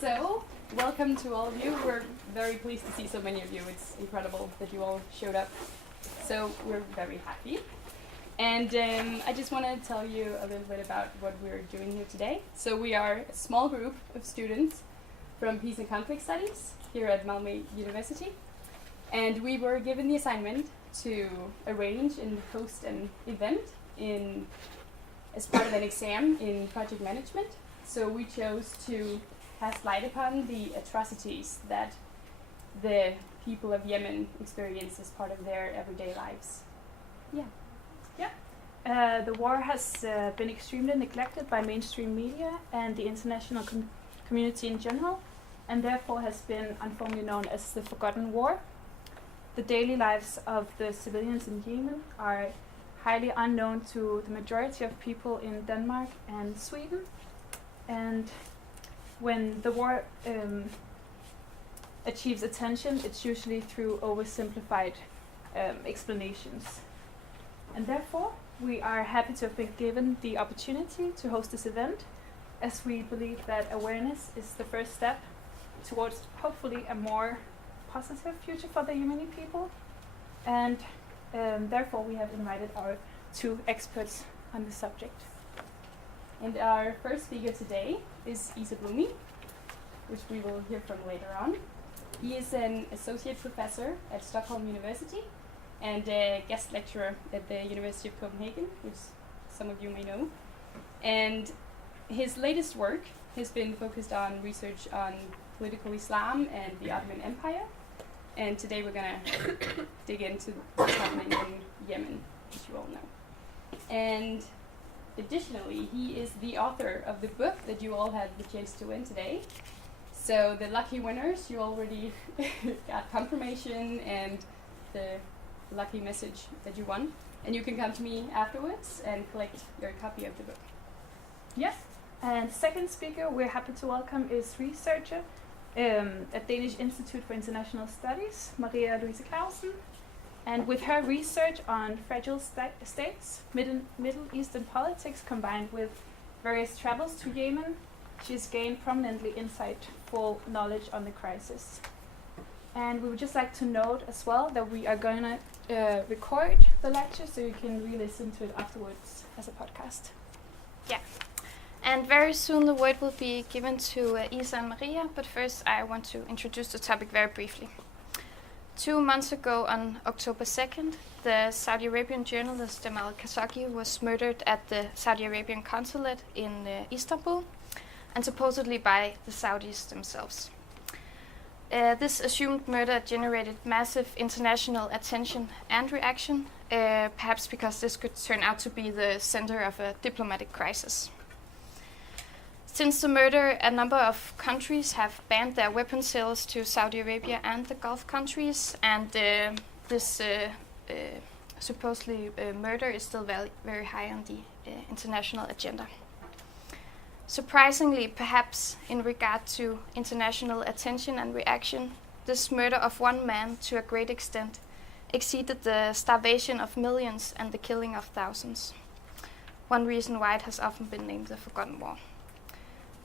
So, welcome to all of you. We're very pleased to see so many of you. It's incredible that you all showed up. So, we're very happy. And I just want to tell you a little bit about what we're doing here today. So, we are a small group of students from Peace and Conflict Studies here at Maria-Louise University. And we were given the assignment to arrange and host an event as part of an exam in project management. So we chose to cast light upon the atrocities that the people of Yemen experience as part of their everyday lives. The war has been extremely neglected by mainstream media and the international community in general, and therefore has been informally known as the Forgotten War. The daily lives of the civilians in Yemen are highly unknown to the majority of people in Denmark and Sweden. And when the war achieves attention, it's usually through oversimplified explanations. And therefore, we are happy to have been given the opportunity to host this event, as we believe that awareness is the first step towards hopefully a more positive future for the Yemeni people. And therefore, we have invited our two experts on the subject. And our first speaker today is Isa Blumi, which we will hear from later on. He is an associate professor at Stockholm University and a guest lecturer at the University of Copenhagen, which some of you may know. And his latest work has been focused on research on political Islam and the Ottoman Empire. And today we're going to dig into what's happening in Yemen, which you all know. And additionally, he is the author of the book that you all had the chance to win today. So the lucky winners, you already got confirmation and the lucky message that you won. And you can come to me afterwards and collect your copy of the book. Yes. And second speaker we're happy to welcome is researcher at Danish Institute for International Studies, Maria-Louise Clausen. And with her research on fragile states, Middle Eastern politics combined with various travels to Yemen, she's gained prominently insightful knowledge on the crisis. And we would just like to note as well that we are going to record the lecture so you can re-listen to it afterwards as a podcast. Yeah. And very soon the word will be given to Isa and Maria, but first I want to introduce the topic very briefly. 2 months ago, on October 2nd, the Saudi Arabian journalist Jamal Khashoggi was murdered at the Saudi Arabian consulate in Istanbul, and supposedly by the Saudis themselves. This assumed murder generated massive international attention and reaction, perhaps because this could turn out to be the center of a diplomatic crisis. Since the murder, a number of countries have banned their weapon sales to Saudi Arabia and the Gulf countries, and this supposedly murder is still very high on the international agenda. Surprisingly, perhaps in regard to international attention and reaction, this murder of one man to a great extent exceeded the starvation of millions and the killing of thousands. One reason why it has often been named the Forgotten War.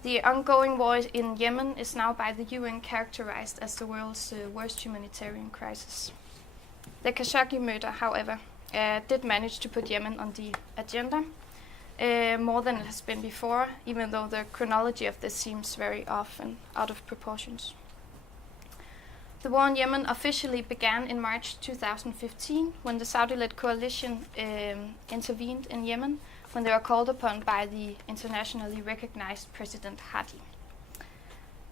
The ongoing war in Yemen is now by the UN characterized as the world's worst humanitarian crisis. The Khashoggi murder, however, did manage to put Yemen on the agenda, more than it has been before, even though the chronology of this seems very off and out of proportions. The war in Yemen officially began in March 2015, when the Saudi-led coalition intervened in Yemen, when they were called upon by the internationally recognized President Hadi.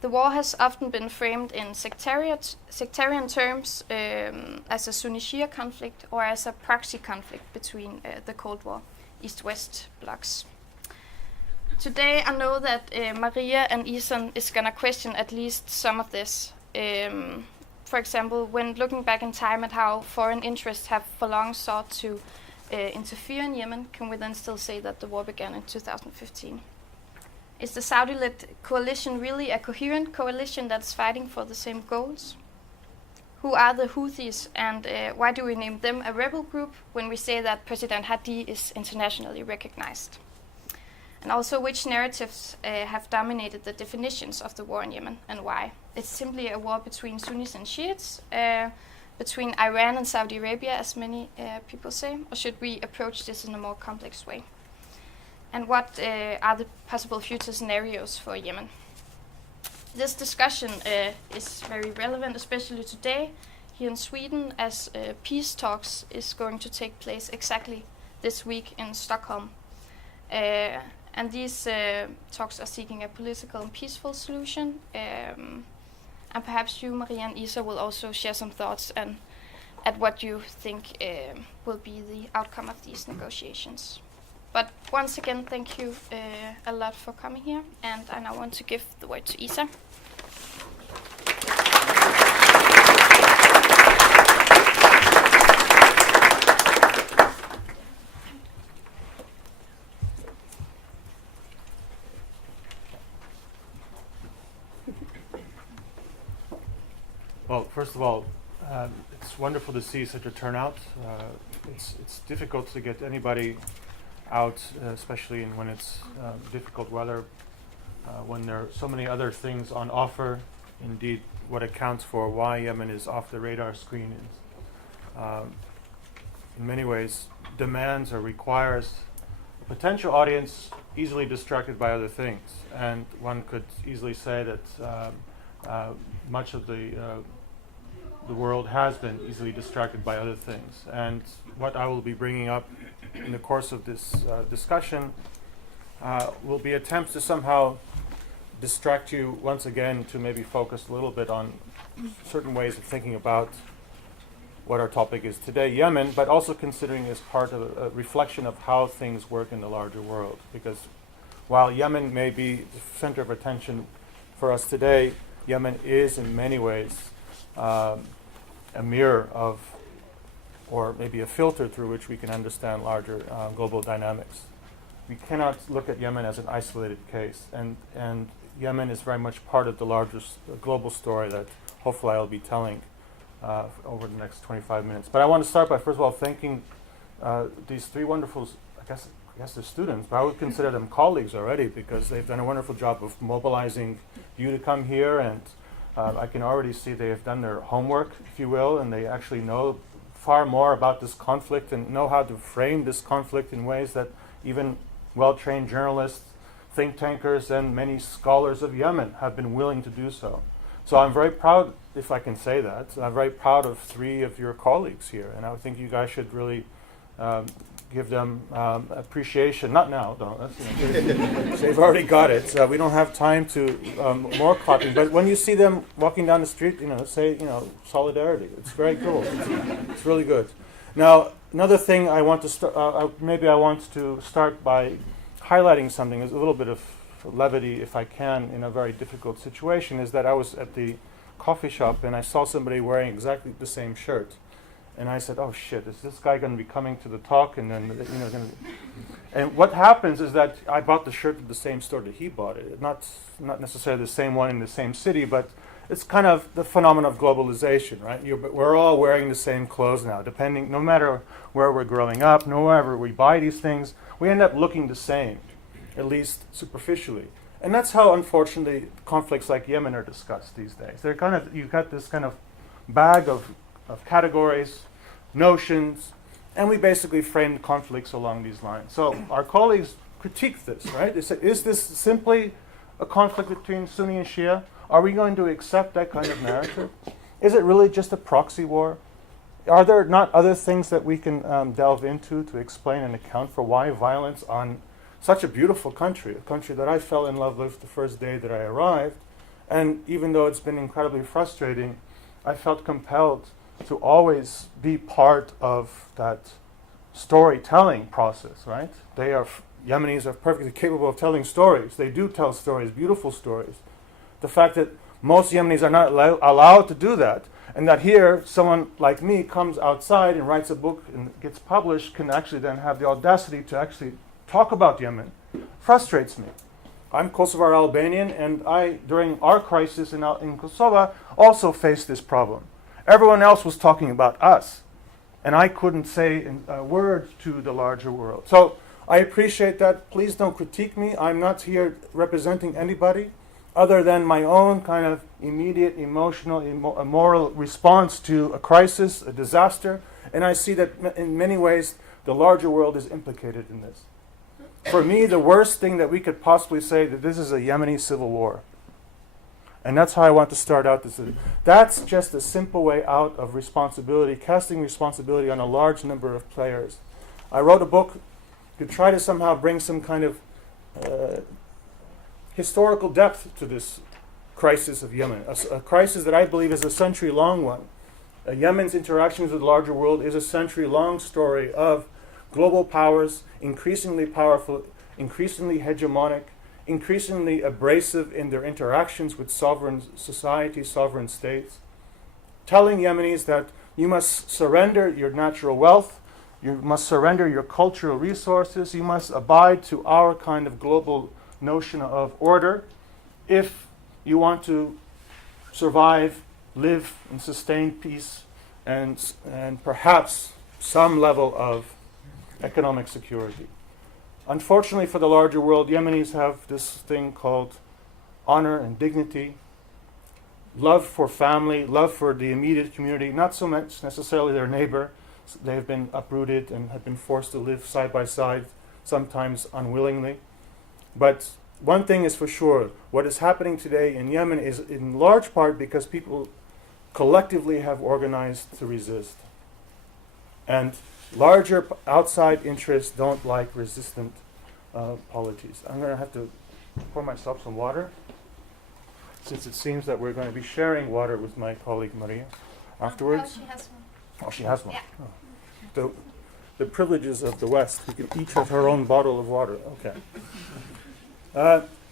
The war has often been framed in sectarian terms as a Sunni-Shia conflict or as a proxy conflict between the Cold War East-West blocs. Today I know that Maria and Isan is going to question at least some of this. For example, when looking back in time at how foreign interests have for long sought to interfere in Yemen, can we then still say that the war began in 2015? Is the Saudi-led coalition really a coherent coalition that's fighting for the same goals? Who are the Houthis, and why do we name them a rebel group when we say that President Hadi is internationally recognized? And also which narratives have dominated the definitions of the war in Yemen and why. It's simply a war between Sunnis and Shiites, between Iran and Saudi Arabia, as many people say, or should we approach this in a more complex way? And what are the possible future scenarios for Yemen? This discussion is very relevant, especially today here in Sweden, as peace talks is going to take place exactly this week in Stockholm. And these talks are seeking a political and peaceful solution. And perhaps you, Maria and Isa, will also share some thoughts at what you think will be the outcome of these negotiations. But once again, thank you a lot for coming here. And I now want to give the word to Isa. Well, first of all, it's wonderful to see such a turnout. It's difficult to get anybody out, especially when it's difficult weather, when there are so many other things on offer. Indeed, what accounts for why Yemen is off the radar screen is, in many ways, demands or requires a potential audience easily distracted by other things. And one could easily say that much of the world has been easily distracted by other things. And what I will be bringing up in the course of this discussion will be attempts to somehow distract you once again to maybe focus a little bit on certain ways of thinking about what our topic is today, Yemen, but also considering as part of a reflection of how things work in the larger world. Because while Yemen may be the center of attention for us today, Yemen is in many ways a mirror of, or maybe a filter through which we can understand larger global dynamics. We cannot look at Yemen as an isolated case, and Yemen is very much part of the larger global story that hopefully I'll be telling over the next 25 minutes. But I want to start by first of all thanking these three wonderful, I guess they're students, but I would consider them colleagues already, because they've done a wonderful job of mobilizing you to come here, and I can already see they have done their homework, if you will, and they actually know far more about this conflict and know how to frame this conflict in ways that even well-trained journalists, think tankers, and many scholars of Yemen have been willing to do so. So I'm very proud, if I can say that, I'm very proud of three of your colleagues here, and I think you guys should really give them appreciation. Not now, though. That's, they've already got it. We don't have time to more clapping. But when you see them walking down the street, say, solidarity. It's very cool. It's really good. Now, another thing I want to I want to start by highlighting something. There's a little bit of levity, if I can, in a very difficult situation. Is that I was at the coffee shop and I saw somebody wearing exactly the same shirt. And I said, "Oh shit! Is this guy going to be coming to the talk?" And then, and what happens is that I bought the shirt at the same store that he bought it. Not necessarily the same one in the same city, but it's kind of the phenomenon of globalization, right? We're all wearing the same clothes now. No matter where we're growing up, wherever we buy these things, we end up looking the same, at least superficially. And that's how, unfortunately, conflicts like Yemen are discussed these days. You've got this kind of bag of categories, notions, and we basically frame conflicts along these lines. So our colleagues critique this, right? They say, is this simply a conflict between Sunni and Shia? Are we going to accept that kind of narrative? Is it really just a proxy war? Are there not other things that we can delve into to explain and account for why violence on such a beautiful country, a country that I fell in love with the first day that I arrived, and even though it's been incredibly frustrating, I felt compelled to always be part of that storytelling process, right? Yemenis are perfectly capable of telling stories. They do tell stories, beautiful stories. The fact that most Yemenis are not allowed to do that, and that here someone like me comes outside and writes a book and gets published, can actually then have the audacity to actually talk about Yemen, frustrates me. I'm Kosovar Albanian, and I, during our crisis in Kosovo, also faced this problem. Everyone else was talking about us, and I couldn't say a word to the larger world. So I appreciate that. Please don't critique me. I'm not here representing anybody other than my own kind of immediate emotional, moral response to a crisis, a disaster. And I see that in many ways the larger world is implicated in this. For me, the worst thing that we could possibly say that this is a Yemeni civil war. And that's how I want to start out this. That's just a simple way out of responsibility, casting responsibility on a large number of players. I wrote a book to try to somehow bring some kind of historical depth to this crisis of Yemen, a crisis that I believe is a century-long one. Yemen's interactions with the larger world is a century-long story of global powers, increasingly powerful, increasingly hegemonic, increasingly abrasive in their interactions with sovereign societies, sovereign states, telling Yemenis that you must surrender your natural wealth, you must surrender your cultural resources, you must abide to our kind of global notion of order if you want to survive, live, and sustain peace and perhaps some level of economic security. Unfortunately for the larger world, Yemenis have this thing called honor and dignity, love for family, love for the immediate community, not so much necessarily their neighbor. They have been uprooted and have been forced to live side by side, sometimes unwillingly. But one thing is for sure, what is happening today in Yemen is in large part because people collectively have organized to resist. And larger outside interests don't like resistant polities. I'm going to have to pour myself some water, since it seems that we're going to be sharing water with my colleague Maria afterwards. Oh, she has one. Oh, she has one. Yeah. Oh. The privileges of the West. We can each have her own bottle of water. Okay.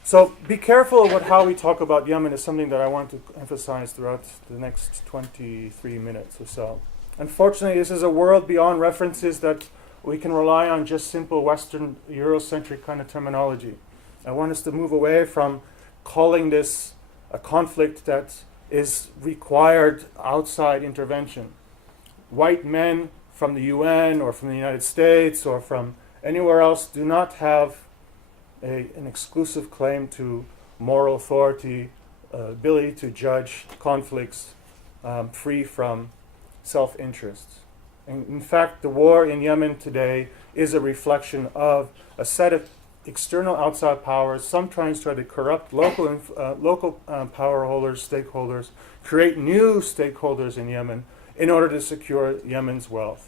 So be careful with how we talk about Yemen is something that I want to emphasize throughout the next 23 minutes or so. Unfortunately, this is a world beyond references that we can rely on just simple Western Eurocentric kind of terminology. I want us to move away from calling this a conflict that is required outside intervention. White men from the UN or from the United States or from anywhere else do not have an exclusive claim to moral authority, ability to judge conflicts free from self-interest. And in fact, the war in Yemen today is a reflection of a set of external outside powers, sometimes try to corrupt local power holders, stakeholders, create new stakeholders in Yemen in order to secure Yemen's wealth.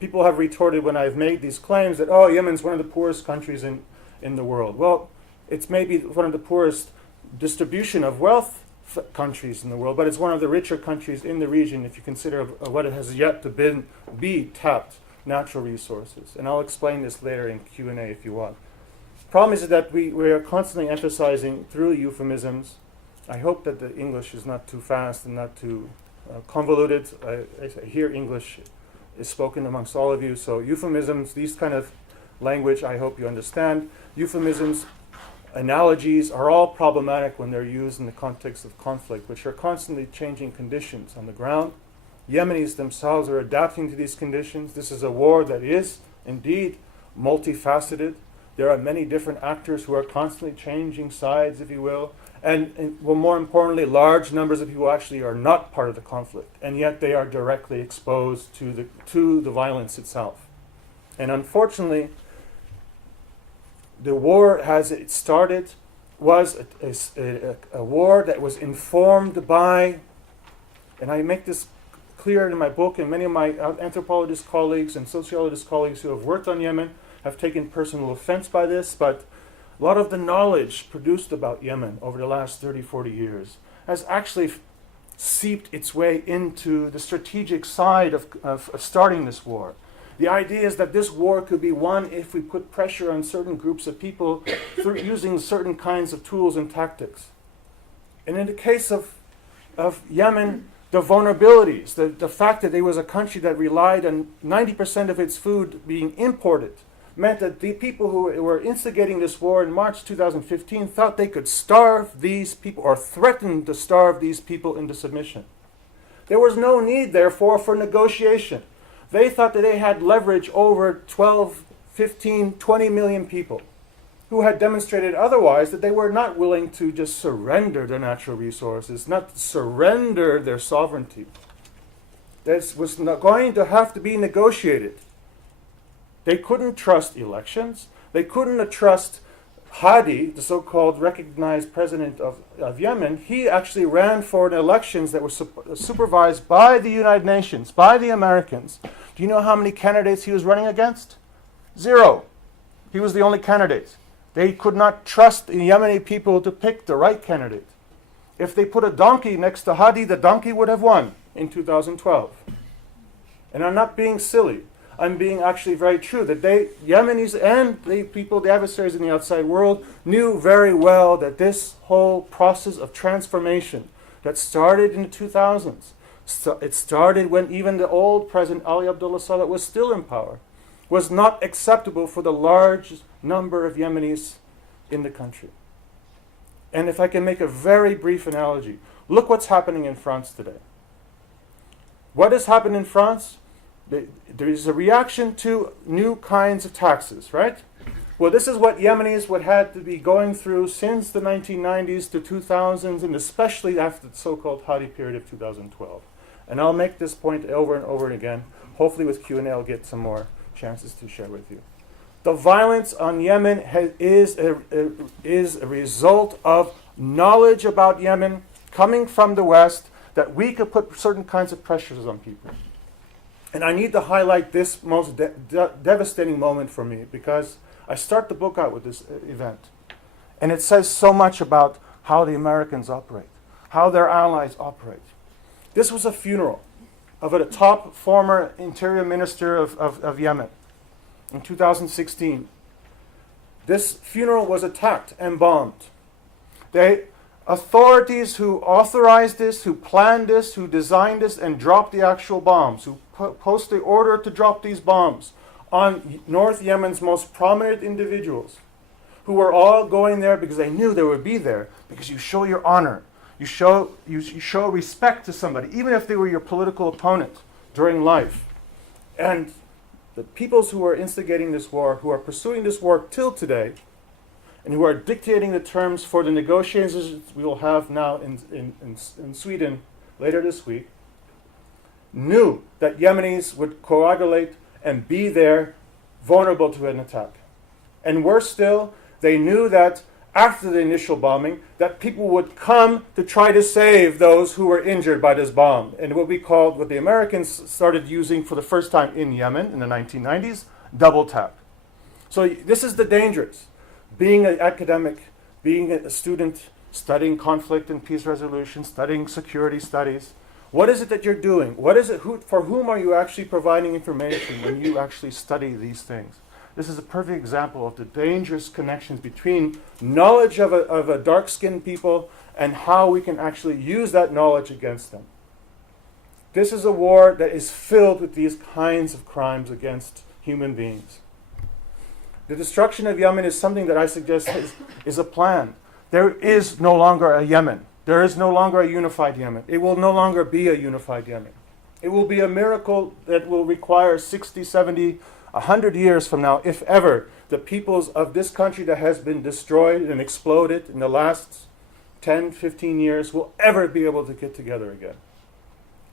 People have retorted when I've made these claims that, oh, Yemen's one of the poorest countries in the world. Well, it's maybe one of the poorest distribution of wealth countries in the world, but it's one of the richer countries in the region if you consider what it has yet to be tapped natural resources. And I'll explain this later in Q&A if you want. Problem is that we are constantly emphasizing through euphemisms. I hope that the English is not too fast and not too convoluted. I hear English is spoken amongst all of you, so euphemisms, these kind of language, I hope you understand. Euphemisms, analogies are all problematic when they're used in the context of conflict, which are constantly changing conditions on the ground. Yemenis themselves are adapting to these conditions. This is a war that is indeed multifaceted. There are many different actors who are constantly changing sides, if you will. And well, more importantly, large numbers of people actually are not part of the conflict, and yet they are directly exposed to the violence itself. And unfortunately, the war, as it started, was a war that was informed by, and I make this clear in my book, and many of my anthropologist colleagues and sociologist colleagues who have worked on Yemen have taken personal offense by this, but a lot of the knowledge produced about Yemen over the last 30, 40 years has actually seeped its way into the strategic side of starting this war. The idea is that this war could be won if we put pressure on certain groups of people through using certain kinds of tools and tactics. And in the case of Yemen, the vulnerabilities, the fact that it was a country that relied on 90% of its food being imported, meant that the people who were instigating this war in March 2015 thought they could starve these people or threatened to starve these people into submission. There was no need, therefore, for negotiation. They thought that they had leverage over 12, 15, 20 million people who had demonstrated otherwise, that they were not willing to just surrender their natural resources, not surrender their sovereignty. This was not going to have to be negotiated. They couldn't trust elections. They couldn't trust Hadi, the so-called recognized president of Yemen. He actually ran for elections that were supervised by the United Nations, by the Americans. Do you know how many candidates he was running against? 0. He was the only candidate. They could not trust the Yemeni people to pick the right candidate. If they put a donkey next to Hadi, the donkey would have won in 2012. And I'm not being silly. I'm being actually very true, that Yemenis and the people, the adversaries in the outside world, knew very well that this whole process of transformation that started in the 2000s, it started when even the old President Ali Abdullah Saleh was still in power, was not acceptable for the large number of Yemenis in the country. And if I can make a very brief analogy, look what's happening in France today. What has happened in France? There is a reaction to new kinds of taxes, right? Well, this is what Yemenis would have to be going through since the 1990s to 2000s, and especially after the so-called Hadi period of 2012. And I'll make this point over and over again. Hopefully with Q&A I'll get some more chances to share with you. The violence on Yemen is a result of knowledge about Yemen coming from the West, that we could put certain kinds of pressures on people. And I need to highlight this most devastating moment for me, because I start the book out with this event. And it says so much about how the Americans operate, how their allies operate. This was a funeral of a top former interior minister of Yemen in 2016. This funeral was attacked and bombed. Authorities who authorized this, who planned this, who designed this and dropped the actual bombs, who posted the order to drop these bombs on North Yemen's most prominent individuals, who were all going there because they knew they would be there, because you show your honor, you show respect to somebody, even if they were your political opponent during life. And the peoples who are instigating this war, who are pursuing this war till today, and who are dictating the terms for the negotiations we will have now in Sweden later this week, knew that Yemenis would coagulate and be there, vulnerable to an attack. And worse still, they knew that after the initial bombing, that people would come to try to save those who were injured by this bomb. And what the Americans started using for the first time in Yemen in the 1990s, double tap. So this is the dangers. Being an academic, being a student, studying conflict and peace resolution, studying security studies, what is it that you're doing? What is it? For whom are you actually providing information when you actually study these things? This is a perfect example of the dangerous connections between knowledge of a dark-skinned people and how we can actually use that knowledge against them. This is a war that is filled with these kinds of crimes against human beings. The destruction of Yemen is something that I suggest is a plan. There is no longer a Yemen. There is no longer a unified Yemen. It will no longer be a unified Yemen. It will be a miracle that will require 60, 70, 100 years from now, if ever, the peoples of this country that has been destroyed and exploded in the last 10, 15 years will ever be able to get together again.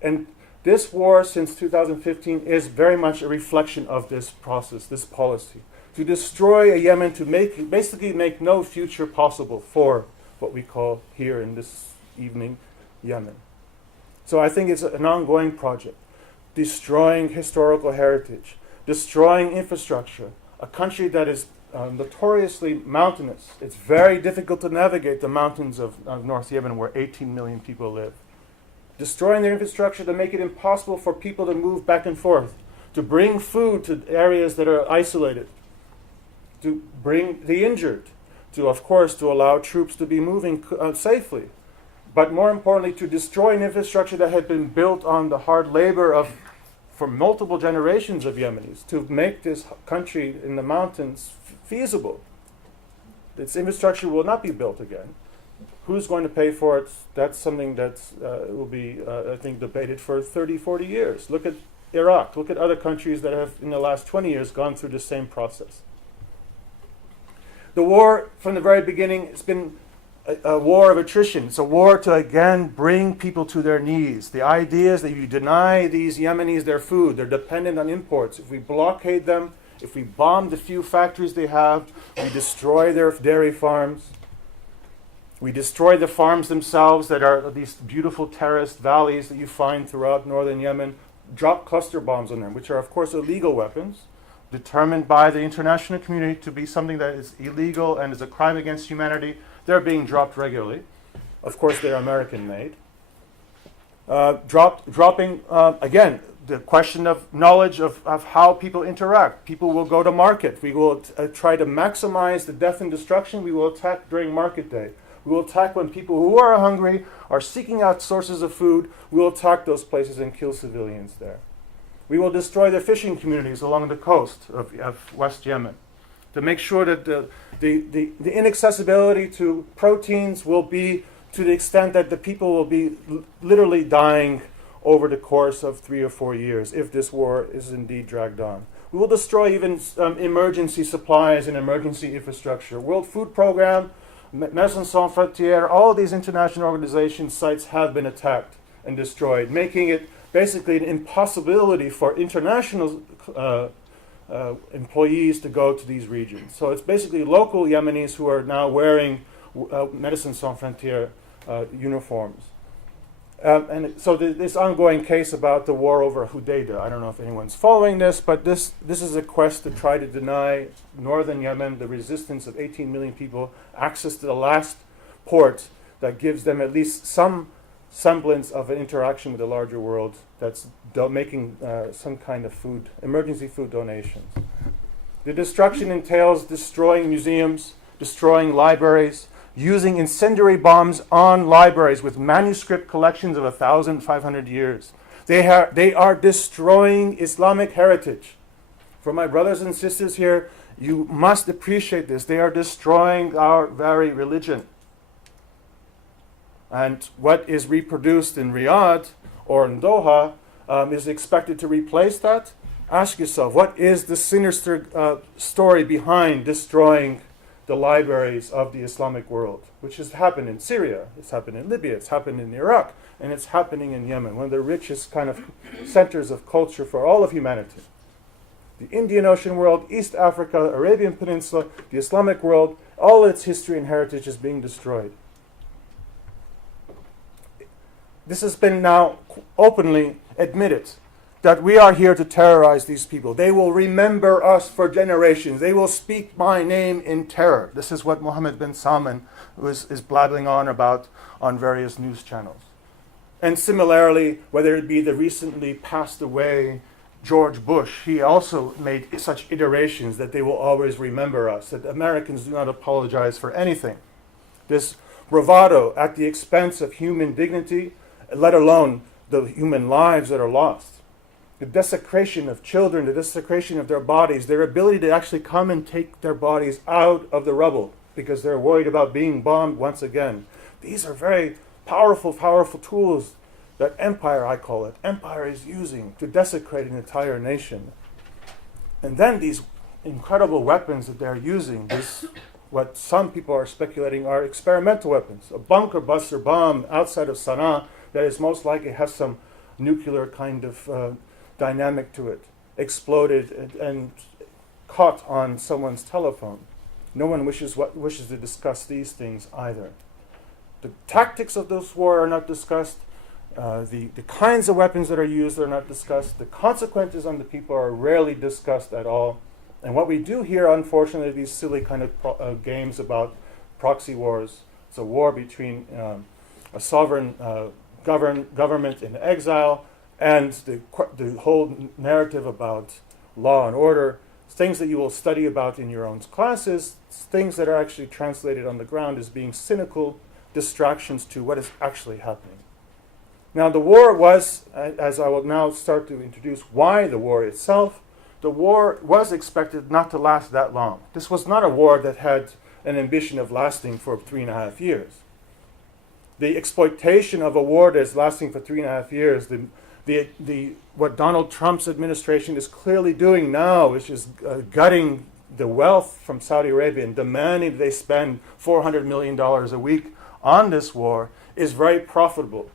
And this war since 2015 is very much a reflection of this process, this policy. To destroy a Yemen, to basically make no future possible for what we call here in this evening, Yemen. So I think it's an ongoing project. Destroying historical heritage, destroying infrastructure, a country that is notoriously mountainous. It's very difficult to navigate the mountains of North Yemen where 18 million people live. Destroying their infrastructure to make it impossible for people to move back and forth, to bring food to areas that are isolated, to bring the injured, to allow troops to be moving safely. But more importantly, to destroy an infrastructure that had been built on the hard labor for multiple generations of Yemenis, to make this country in the mountains feasible. This infrastructure will not be built again. Who's going to pay for it? That's something that will be, I think, debated for 30, 40 years. Look at Iraq. Look at other countries that have, in the last 20 years, gone through the same process. The war, from the very beginning, it's been a war of attrition. It's a war to, again, bring people to their knees. The idea is that if you deny these Yemenis their food, they're dependent on imports. If we blockade them, if we bomb the few factories they have, we destroy their dairy farms, we destroy the farms themselves that are these beautiful terraced valleys that you find throughout northern Yemen, drop cluster bombs on them, which are, of course, illegal weapons, determined by the international community to be something that is illegal and is a crime against humanity. They're being dropped regularly. Of course, they're American-made. Dropping, again, the question of knowledge of how people interact. People will go to market. We will try to maximize the death and destruction. We will attack during market day. We will attack when people who are hungry are seeking out sources of food. We will attack those places and kill civilians there. We will destroy the fishing communities along the coast of West Yemen to make sure that the inaccessibility to proteins will be to the extent that the people will be literally dying over the course of 3 or 4 years if this war is indeed dragged on. We will destroy even emergency supplies and emergency infrastructure. World Food Program, Médecins Sans Frontières, all of these international organizations' sites have been attacked and destroyed, making it basically an impossibility for international employees to go to these regions. So it's basically local Yemenis who are now wearing Médecins Sans Frontières uniforms. And so this ongoing case about the war over Hudaydah, I don't know if anyone's following this, but this is a quest to try to deny northern Yemen, the resistance of 18 million people, access to the last port that gives them at least some semblance of an interaction with the larger world that's making some kind of food, emergency food donations. The destruction entails destroying museums, destroying libraries, using incendiary bombs on libraries with manuscript collections of 1,500 years. They are destroying Islamic heritage. For my brothers and sisters here, you must appreciate this. They are destroying our very religion. And what is reproduced in Riyadh or in Doha is expected to replace that. Ask yourself, what is the sinister story behind destroying the libraries of the Islamic world, which has happened in Syria, it's happened in Libya, it's happened in Iraq, and it's happening in Yemen, one of the richest kind of centers of culture for all of humanity. The Indian Ocean world, East Africa, Arabian Peninsula, the Islamic world, all its history and heritage is being destroyed. This has been now openly admitted that we are here to terrorize these people. They will remember us for generations. They will speak my name in terror. This is what Mohammed bin Salman is blabbing on about on various news channels. And similarly, whether it be the recently passed away George Bush, he also made such iterations that they will always remember us, that Americans do not apologize for anything. This bravado at the expense of human dignity, let alone the human lives that are lost. The desecration of children, the desecration of their bodies, their ability to actually come and take their bodies out of the rubble because they're worried about being bombed once again. These are very powerful, powerful tools that empire, I call it, empire is using to desecrate an entire nation. And then these incredible weapons that they're using, what some people are speculating are experimental weapons. A bunker buster bomb outside of Sana'a that is most likely has some nuclear kind of dynamic to it, exploded and caught on someone's telephone. No one wishes to discuss these things either. The tactics of this war are not discussed. The kinds of weapons that are used are not discussed. The consequences on the people are rarely discussed at all. And what we do here, unfortunately, these silly kind of games about proxy wars. It's a war between a sovereign government in exile and the whole narrative about law and order, things that you will study about in your own classes, things that are actually translated on the ground as being cynical distractions to what is actually happening. Now the war was, as I will now start to introduce why the war itself, the war was expected not to last that long. This was not a war that had an ambition of lasting for 3.5 years. The exploitation of a war that is lasting for 3.5 years, What Donald Trump's administration is clearly doing now is just gutting the wealth from Saudi Arabia and demanding they spend $400 million a week on this war is very profitable.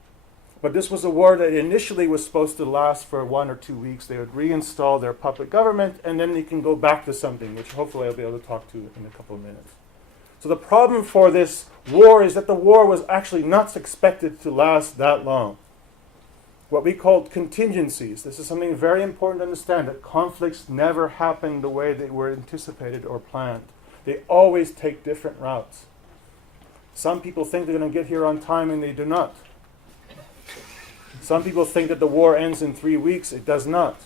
But this was a war that initially was supposed to last for 1 or 2 weeks. They would reinstall their puppet government, and then they can go back to something, which hopefully I'll be able to talk to in a couple of minutes. So the problem for this war is that the war was actually not expected to last that long. What we called contingencies. This is something very important to understand, that conflicts never happen the way they were anticipated or planned. They always take different routes. Some people think they're going to get here on time and they do not. Some people think that the war ends in 3 weeks. It does not.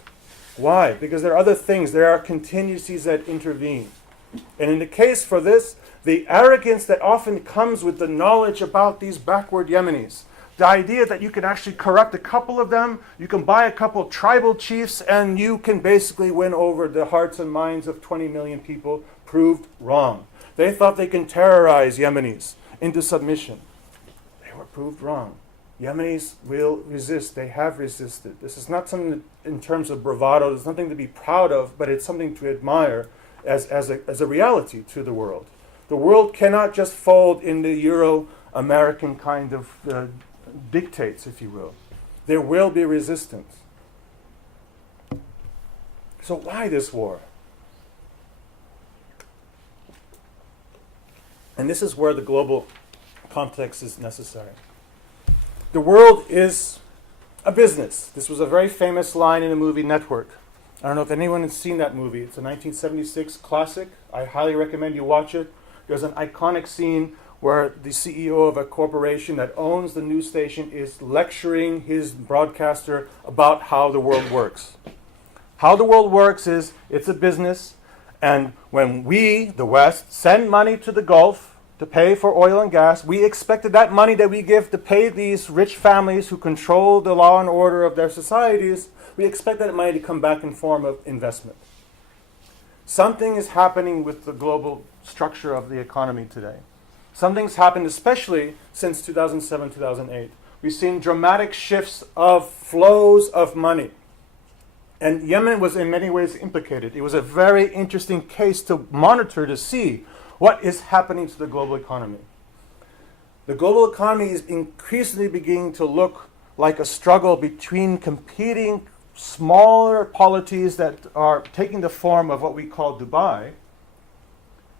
Why? Because there are other things. There are contingencies that intervene. And in the case for this, the arrogance that often comes with the knowledge about these backward Yemenis, the idea that you can actually corrupt a couple of them, you can buy a couple of tribal chiefs, and you can basically win over the hearts and minds of 20 million people, proved wrong. They thought they can terrorize Yemenis into submission. They were proved wrong. Yemenis will resist. They have resisted. This is not something that, in terms of bravado, there's nothing to be proud of, but it's something to admire as a reality to the world. The world cannot just fold in the Euro-American kind of dictates, if you will. There will be resistance. So why this war? And this is where the global context is necessary. The world is a business. This was a very famous line in the movie Network. I don't know if anyone has seen that movie. It's a 1976 classic. I highly recommend you watch it. There's an iconic scene where the CEO of a corporation that owns the news station is lecturing his broadcaster about how the world works. How the world works is, it's a business, and when we, the West, send money to the Gulf to pay for oil and gas, we expected that money that we give to pay these rich families who control the law and order of their societies, we expect that money to come back in form of investment. Something is happening with the global structure of the economy today. Something's happened, especially since 2007, 2008. We've seen dramatic shifts of flows of money. And Yemen was in many ways implicated. It was a very interesting case to monitor to see what is happening to the global economy. The global economy is increasingly beginning to look like a struggle between competing smaller polities that are taking the form of what we call Dubai,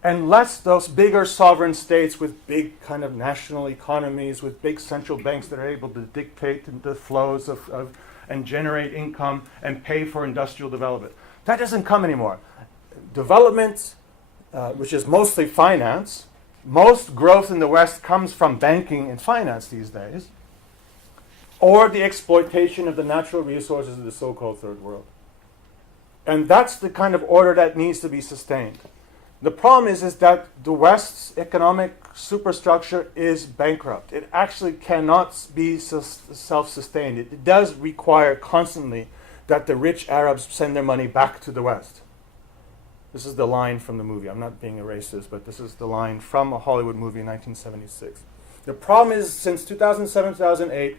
and less those bigger sovereign states with big kind of national economies, with big central banks that are able to dictate the flows of and generate income and pay for industrial development. That doesn't come anymore. Development, which is mostly finance, most growth in the West comes from banking and finance these days, or the exploitation of the natural resources of the so-called third world. And that's the kind of order that needs to be sustained. The problem is that the West's economic superstructure is bankrupt. It actually cannot be self-sustained. It does require constantly that the rich Arabs send their money back to the West. This is the line from the movie. I'm not being a racist, but this is the line from a Hollywood movie in 1976. The problem is, since 2007, 2008,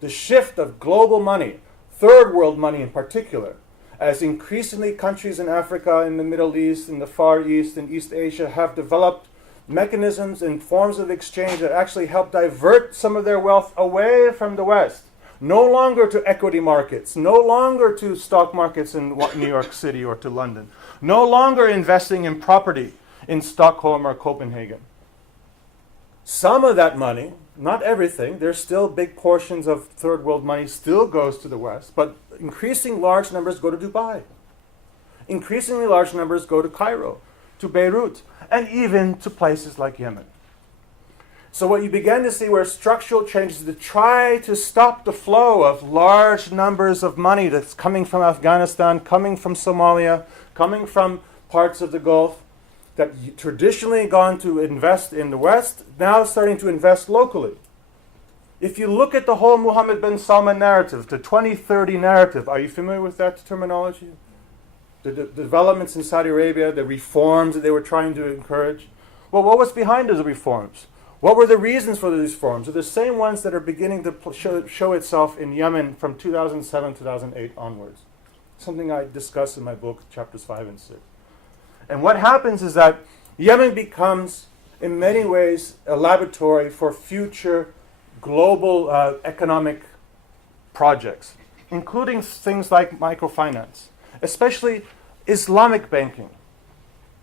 the shift of global money, third world money in particular, as increasingly countries in Africa, in the Middle East, in the Far East, in East Asia have developed mechanisms and forms of exchange that actually help divert some of their wealth away from the West. No longer to equity markets, no longer to stock markets in New York City or to London, no longer investing in property in Stockholm or Copenhagen. Some of that money, not everything, there's still big portions of third world money still goes to the West, but increasing large numbers go to Dubai. Increasingly large numbers go to Cairo, to Beirut, and even to places like Yemen. So what you began to see were structural changes to try to stop the flow of large numbers of money that's coming from Afghanistan, coming from Somalia, coming from parts of the Gulf, that traditionally gone to invest in the West, now starting to invest locally. If you look at the whole Mohammed bin Salman narrative, the 2030 narrative, are you familiar with that terminology? The developments in Saudi Arabia, the reforms that they were trying to encourage. Well, what was behind those reforms? What were the reasons for these reforms? They're the same ones that are beginning to show itself in Yemen from 2007, 2008 onwards. Something I discuss in my book, chapters 5 and 6. And what happens is that Yemen becomes, in many ways, a laboratory for future global economic projects, including things like microfinance, especially Islamic banking.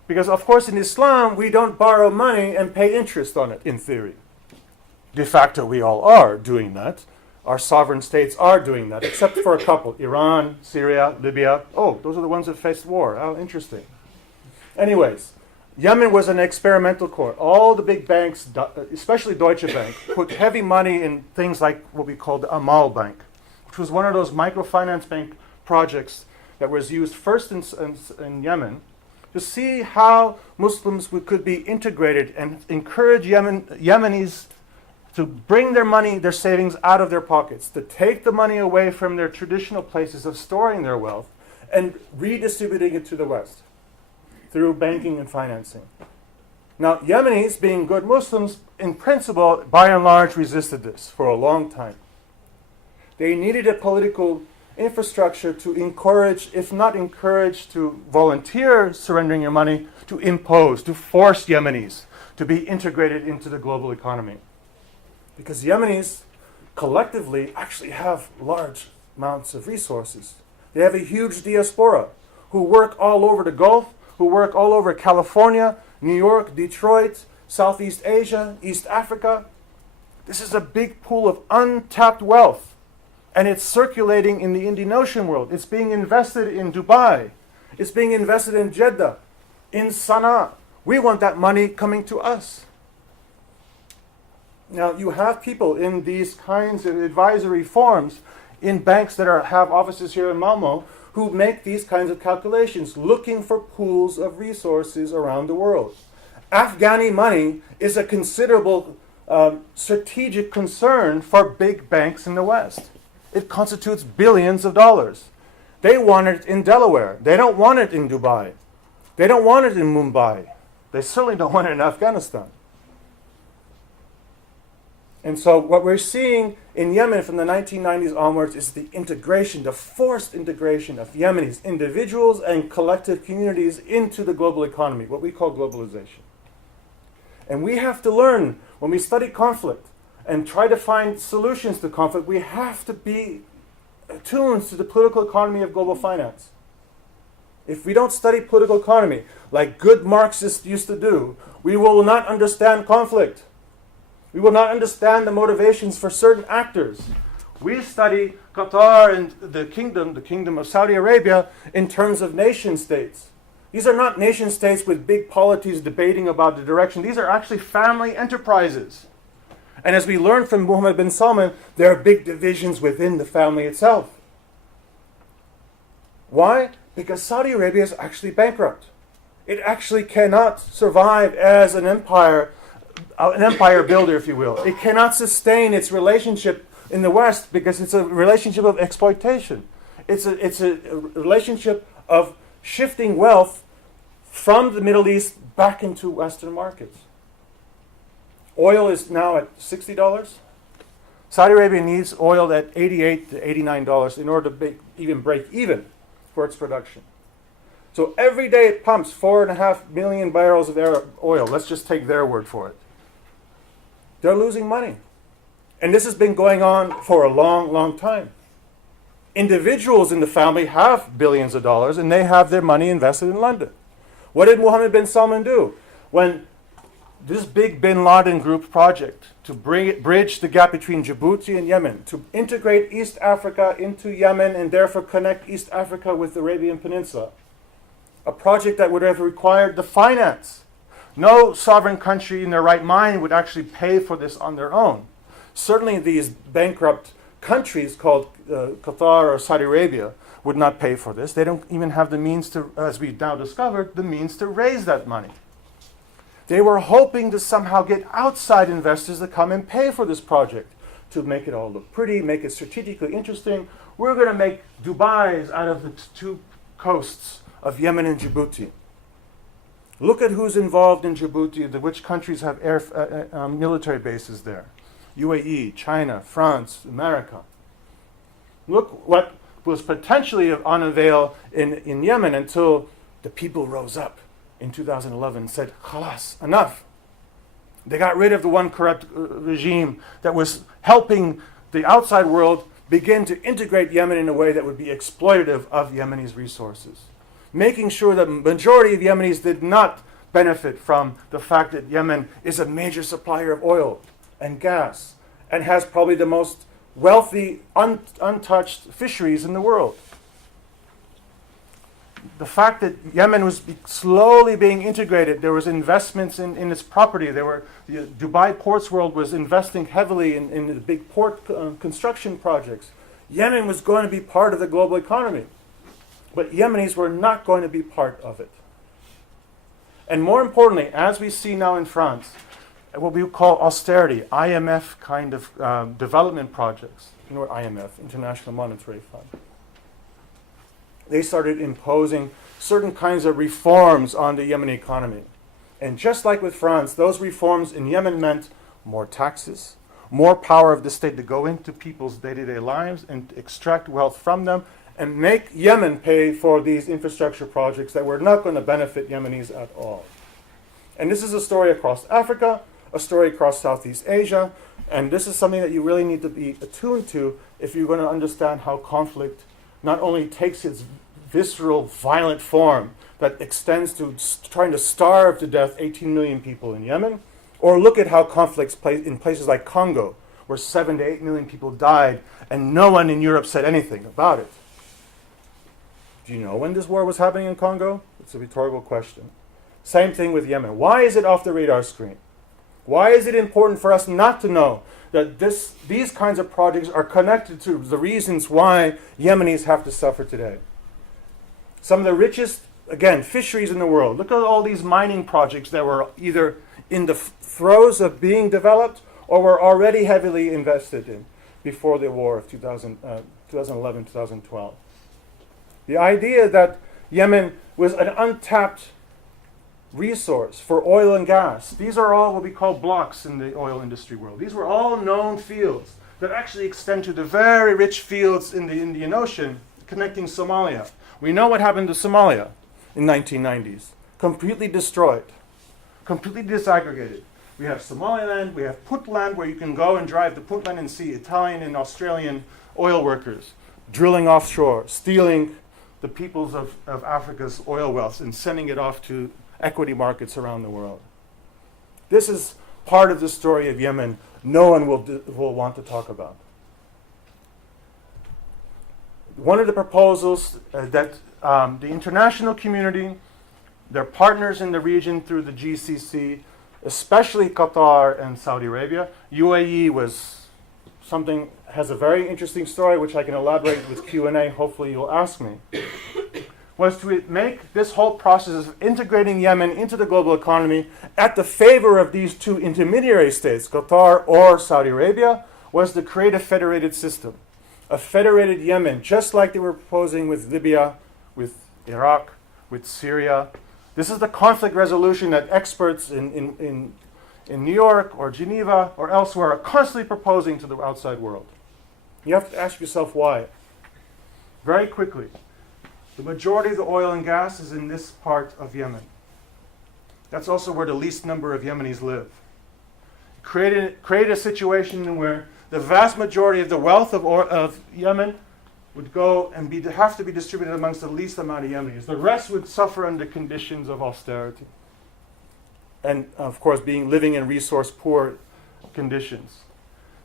Because, of course, in Islam, we don't borrow money and pay interest on it, in theory. De facto, we all are doing that. Our sovereign states are doing that, except for a couple. Iran, Syria, Libya. Oh, those are the ones that faced war. Oh, interesting. Anyways, Yemen was an experimental court. All the big banks, especially Deutsche Bank, put heavy money in things like what we call the Amal Bank, which was one of those microfinance bank projects that was used first in Yemen to see how Muslims could be integrated and encourage Yemenis to bring their money, their savings out of their pockets, to take the money away from their traditional places of storing their wealth and redistributing it to the West through banking and financing. Now, Yemenis, being good Muslims, in principle, by and large, resisted this for a long time. They needed a political infrastructure to encourage, if not encourage, to volunteer surrendering your money, to impose, to force Yemenis to be integrated into the global economy. Because Yemenis collectively actually have large amounts of resources. They have a huge diaspora who work all over the Gulf, who work all over California, New York, Detroit, Southeast Asia, East Africa. This is a big pool of untapped wealth. And it's circulating in the Indian Ocean world. It's being invested in Dubai. It's being invested in Jeddah, in Sana'a. We want that money coming to us. Now, you have people in these kinds of advisory forms in banks that have offices here in Malmo who make these kinds of calculations, looking for pools of resources around the world. Afghani money is a considerable strategic concern for big banks in the West. It constitutes billions of dollars. They want it in Delaware. They don't want it in Dubai. They don't want it in Mumbai. They certainly don't want it in Afghanistan. And so what we're seeing in Yemen from the 1990s onwards is the integration, the forced integration of Yemenis, individuals and collective communities into the global economy, what we call globalization. And we have to learn, when we study conflict and try to find solutions to conflict, we have to be attuned to the political economy of global finance. If we don't study political economy, like good Marxists used to do, we will not understand conflict. We will not understand the motivations for certain actors. We study Qatar and the kingdom of Saudi Arabia, in terms of nation states. These are not nation states with big polities debating about the direction. These are actually family enterprises. And as we learned from Mohammed bin Salman, there are big divisions within the family itself. Why? Because Saudi Arabia is actually bankrupt. It actually cannot survive as an empire builder, if you will. It cannot sustain its relationship in the West because it's a relationship of exploitation. It's a relationship of shifting wealth from the Middle East back into Western markets. Oil is now at $60. Saudi Arabia needs oil at $88 to $89 in order to even break even for its production. So every day it pumps 4.5 million barrels of oil. Let's just take their word for it. They're losing money. And this has been going on for a long, long time. Individuals in the family have billions of dollars and they have their money invested in London. What did Mohammed bin Salman do? When this big bin Laden group project to bridge the gap between Djibouti and Yemen, to integrate East Africa into Yemen and therefore connect East Africa with the Arabian Peninsula, a project that would have required the finance. No sovereign country in their right mind would actually pay for this on their own. Certainly these bankrupt countries called Qatar or Saudi Arabia would not pay for this. They don't even have the means to, as we've now discovered, the means to raise that money. They were hoping to somehow get outside investors to come and pay for this project, to make it all look pretty, make it strategically interesting. We're going to make Dubai's out of the two coasts of Yemen and Djibouti. Look at who's involved in Djibouti, which countries have military bases there. UAE, China, France, America. Look what was potentially on avail in Yemen until the people rose up in 2011 and said, "Khalas, enough." They got rid of the one corrupt regime that was helping the outside world begin to integrate Yemen in a way that would be exploitative of Yemenis' resources, making sure that the majority of Yemenis did not benefit from the fact that Yemen is a major supplier of oil and gas and has probably the most wealthy, untouched fisheries in the world. The fact that Yemen was slowly being integrated, there was investments in its property. The Dubai Ports World was investing heavily in the big port construction projects. Yemen was going to be part of the global economy. But Yemenis were not going to be part of it. And more importantly, as we see now in France, what we call austerity, IMF kind of development projects. You know what IMF, International Monetary Fund. They started imposing certain kinds of reforms on the Yemeni economy. And just like with France, those reforms in Yemen meant more taxes, more power of the state to go into people's day-to-day lives and extract wealth from them, and make Yemen pay for these infrastructure projects that were not going to benefit Yemenis at all. And this is a story across Africa, a story across Southeast Asia, and this is something that you really need to be attuned to if you're going to understand how conflict not only takes its visceral, violent form that extends to trying to starve to death 18 million people in Yemen, or look at how conflicts play in places like Congo, where 7 to 8 million people died, and no one in Europe said anything about it. Do you know when this war was happening in Congo? It's a rhetorical question. Same thing with Yemen. Why is it off the radar screen? Why is it important for us not to know that these kinds of projects are connected to the reasons why Yemenis have to suffer today? Some of the richest, again, fisheries in the world. Look at all these mining projects that were either in the throes of being developed or were already heavily invested in before the war of 2011, 2012. The idea that Yemen was an untapped resource for oil and gas. These are all what we call blocks in the oil industry world. These were all known fields that actually extend to the very rich fields in the Indian Ocean connecting Somalia. We know what happened to Somalia in 1990s. Completely destroyed. Completely disaggregated. We have Somaliland, we have Puntland, where you can go and drive to Puntland and see Italian and Australian oil workers drilling offshore, stealing the peoples of Africa's oil wealth and sending it off to equity markets around the world. This is part of the story of Yemen no one will want to talk about. One of the proposals that the international community, their partners in the region through the GCC, especially Qatar and Saudi Arabia, UAE has a very interesting story which I can elaborate with Q&A, hopefully you'll ask me, was to make this whole process of integrating Yemen into the global economy at the favor of these two intermediary states, Qatar or Saudi Arabia, was to create a federated system. A federated Yemen, just like they were proposing with Libya, with Iraq, with Syria. This is the conflict resolution that experts in New York or Geneva or elsewhere are constantly proposing to the outside world. You have to ask yourself why. Very quickly. The majority of the oil and gas is in this part of Yemen. That's also where the least number of Yemenis live. Create a situation where the vast majority of the wealth of Yemen would go and have to be distributed amongst the least amount of Yemenis. The rest would suffer under conditions of austerity. And of course, living in resource-poor conditions.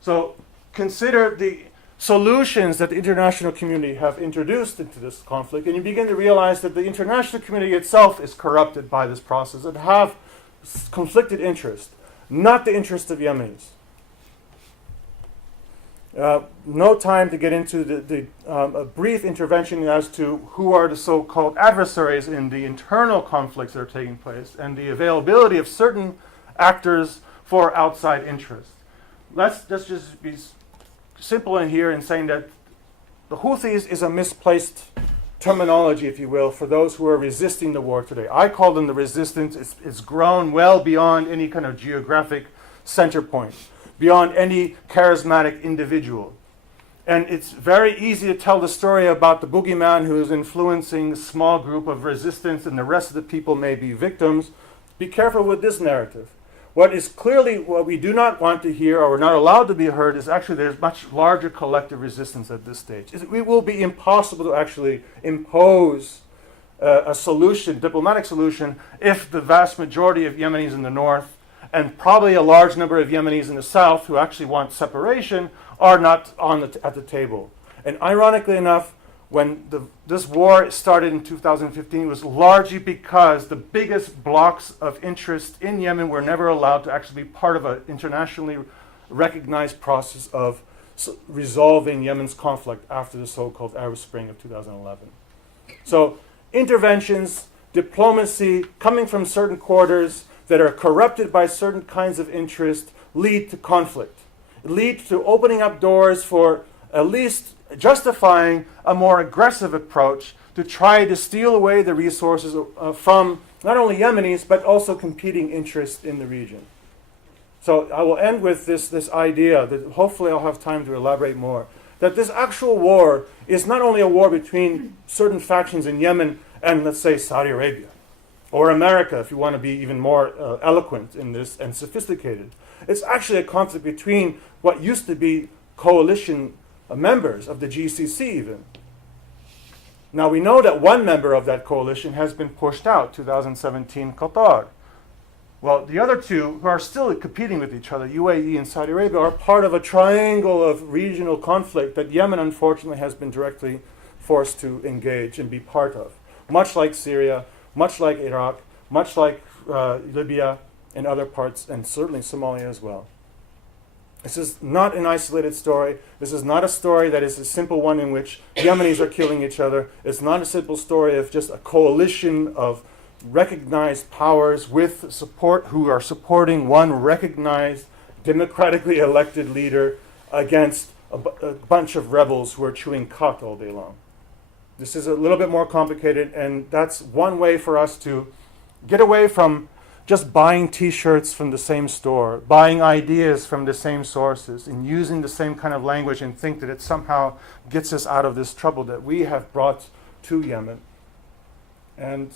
So consider the solutions that the international community have introduced into this conflict, and you begin to realize that the international community itself is corrupted by this process and have conflicted interest, not the interest of Yemenis. No time to get into a brief intervention as to who are the so-called adversaries in the internal conflicts that are taking place and the availability of certain actors for outside interest. Let's just be simple in here in saying that the Houthis is a misplaced terminology, if you will, for those who are resisting the war today. I call them the resistance. It's grown well beyond any kind of geographic center point, beyond any charismatic individual. And it's very easy to tell the story about the boogeyman who is influencing a small group of resistance and the rest of the people may be victims. Be careful with this narrative. What is clearly what we do not want to hear or we're not allowed to be heard is actually there's much larger collective resistance at this stage. It will be impossible to actually impose a solution, diplomatic solution, if the vast majority of Yemenis in the north and probably a large number of Yemenis in the south who actually want separation are not at the table. And ironically enough, when this war started in 2015, it was largely because the biggest blocks of interest in Yemen were never allowed to actually be part of an internationally recognized process of resolving Yemen's conflict after the so-called Arab Spring of 2011. So interventions, diplomacy, coming from certain quarters that are corrupted by certain kinds of interest lead to conflict. Lead to opening up doors for at least justifying a more aggressive approach to try to steal away the resources from not only Yemenis, but also competing interests in the region. So I will end with this idea that hopefully I'll have time to elaborate more, that this actual war is not only a war between certain factions in Yemen and, let's say, Saudi Arabia, or America, if you want to be even more eloquent in this and sophisticated. It's actually a conflict between what used to be coalition members of the GCC even. Now we know that one member of that coalition has been pushed out, 2017 Qatar. Well, the other two, who are still competing with each other, UAE and Saudi Arabia, are part of a triangle of regional conflict that Yemen unfortunately has been directly forced to engage and be part of. Much like Syria, much like Iraq, much like Libya and other parts, and certainly Somalia as well. This is not an isolated story. This is not a story that is a simple one in which Yemenis are killing each other. It's not a simple story of just a coalition of recognized powers with support who are supporting one recognized, democratically elected leader against a bunch of rebels who are chewing khat all day long. This is a little bit more complicated, and that's one way for us to get away from just buying T-shirts from the same store, buying ideas from the same sources, and using the same kind of language and think that it somehow gets us out of this trouble that we have brought to Yemen. And